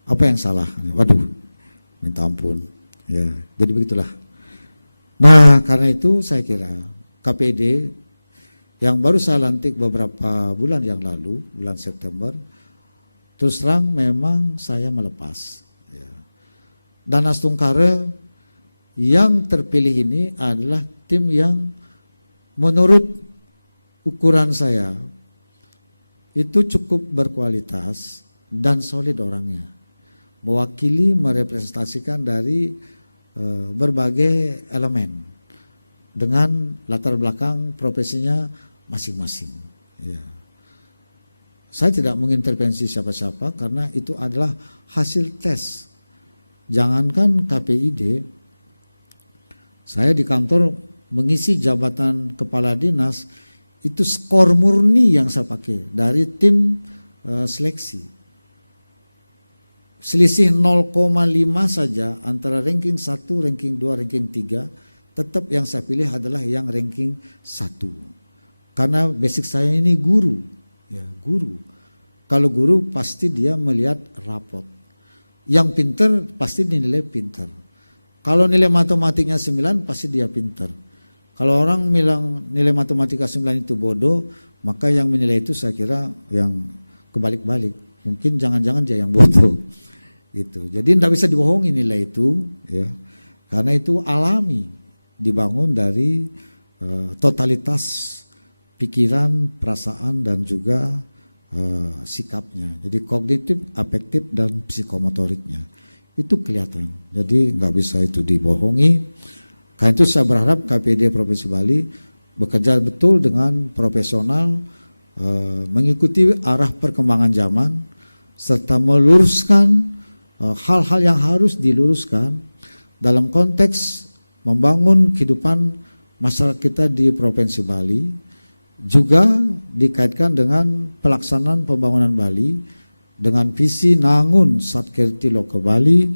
Apa yang salah? Waduh, minta ampun. Ya, jadi begitulah. Nah, karena itu saya kira KPD yang baru saya lantik beberapa bulan yang lalu, bulan September, terus terang memang saya melepas. Ya. Dan Astungkare yang terpilih ini adalah tim yang menurut ukuran saya itu cukup berkualitas dan solid orangnya, mewakili, merepresentasikan dari berbagai elemen dengan latar belakang profesinya masing-masing. Ya. Saya tidak mengintervensi siapa-siapa karena itu adalah hasil tes. Jangankan KPID, saya di kantor mengisi jabatan kepala dinas, itu skor murni yang saya pakai dari tim seleksi. Selisih 0,5 saja antara ranking 1, ranking 2, ranking 3, tetap yang saya pilih adalah yang ranking 1. Karena basic saya ini guru, ya, guru. Kalau guru pasti dia melihat rapot. Yang pinter pasti dinilai pinter. Kalau nilai matematiknya 9 pasti dia pinter. Kalau orang bilang nilai matematika 9 itu bodoh, maka yang menilai itu saya kira yang kebalik-balik. Mungkin jangan-jangan dia yang bodoh. Gitu. Jadi tidak bisa dibohongi nilai itu, ya, karena itu alami, dibangun dari totalitas pikiran, perasaan dan juga sikapnya. Jadi kognitif, afektif dan psikomotoriknya itu kelihatan. Jadi nggak bisa itu dibohongi. Karena itu saya berharap KPD Provinsi Bali bekerja betul dengan profesional, mengikuti arah perkembangan zaman serta meluruskan hal-hal yang harus diluruskan dalam konteks membangun kehidupan masyarakat kita di Provinsi Bali, juga dikaitkan dengan pelaksanaan pembangunan Bali dengan visi Nangun Satkirti Loko Bali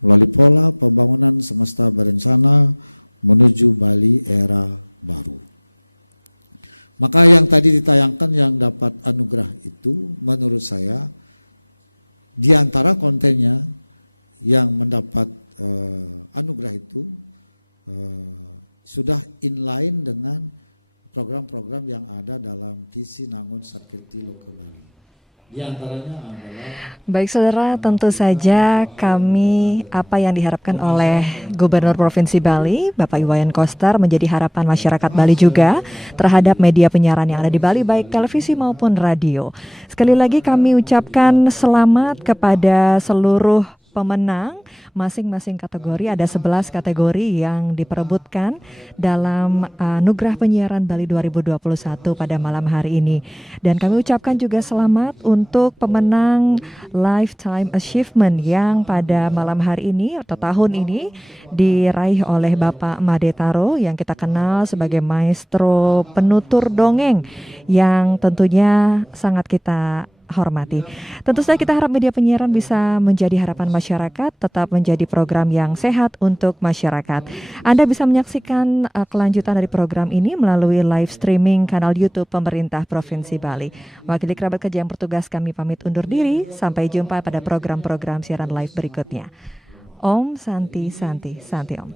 melalui pola pembangunan semesta berencana menuju Bali era baru. Maka yang tadi ditayangkan yang dapat anugerah itu menurut saya di antara kontennya yang mendapat anugerah itu sudah inline dengan program-program yang ada dalam visi Nangun Satkirti Loka Bali. Di antaranya adalah Baik saudara, tentu saja kami apa yang diharapkan oleh Gubernur Provinsi Bali, Bapak Iwayan Koster, menjadi harapan masyarakat Bali juga terhadap media penyiaran yang ada di Bali, baik televisi maupun radio. Sekali lagi kami ucapkan selamat kepada seluruh pemenang masing-masing kategori. Ada 11 kategori yang diperebutkan dalam Anugerah Penyiaran Bali 2021 pada malam hari ini. Dan kami ucapkan juga selamat untuk pemenang Lifetime Achievement yang pada malam hari ini atau tahun ini diraih oleh Bapak Made Taro yang kita kenal sebagai maestro penutur dongeng yang tentunya sangat kita hormati. Tentu saja kita harap media penyiaran bisa menjadi harapan masyarakat, tetap menjadi program yang sehat untuk masyarakat. Anda bisa menyaksikan kelanjutan dari program ini melalui live streaming kanal YouTube pemerintah Provinsi Bali. Wakili kerabat kerja yang bertugas kami pamit undur diri. Sampai jumpa pada program-program siaran live berikutnya. Om Santi Santi Santi Om.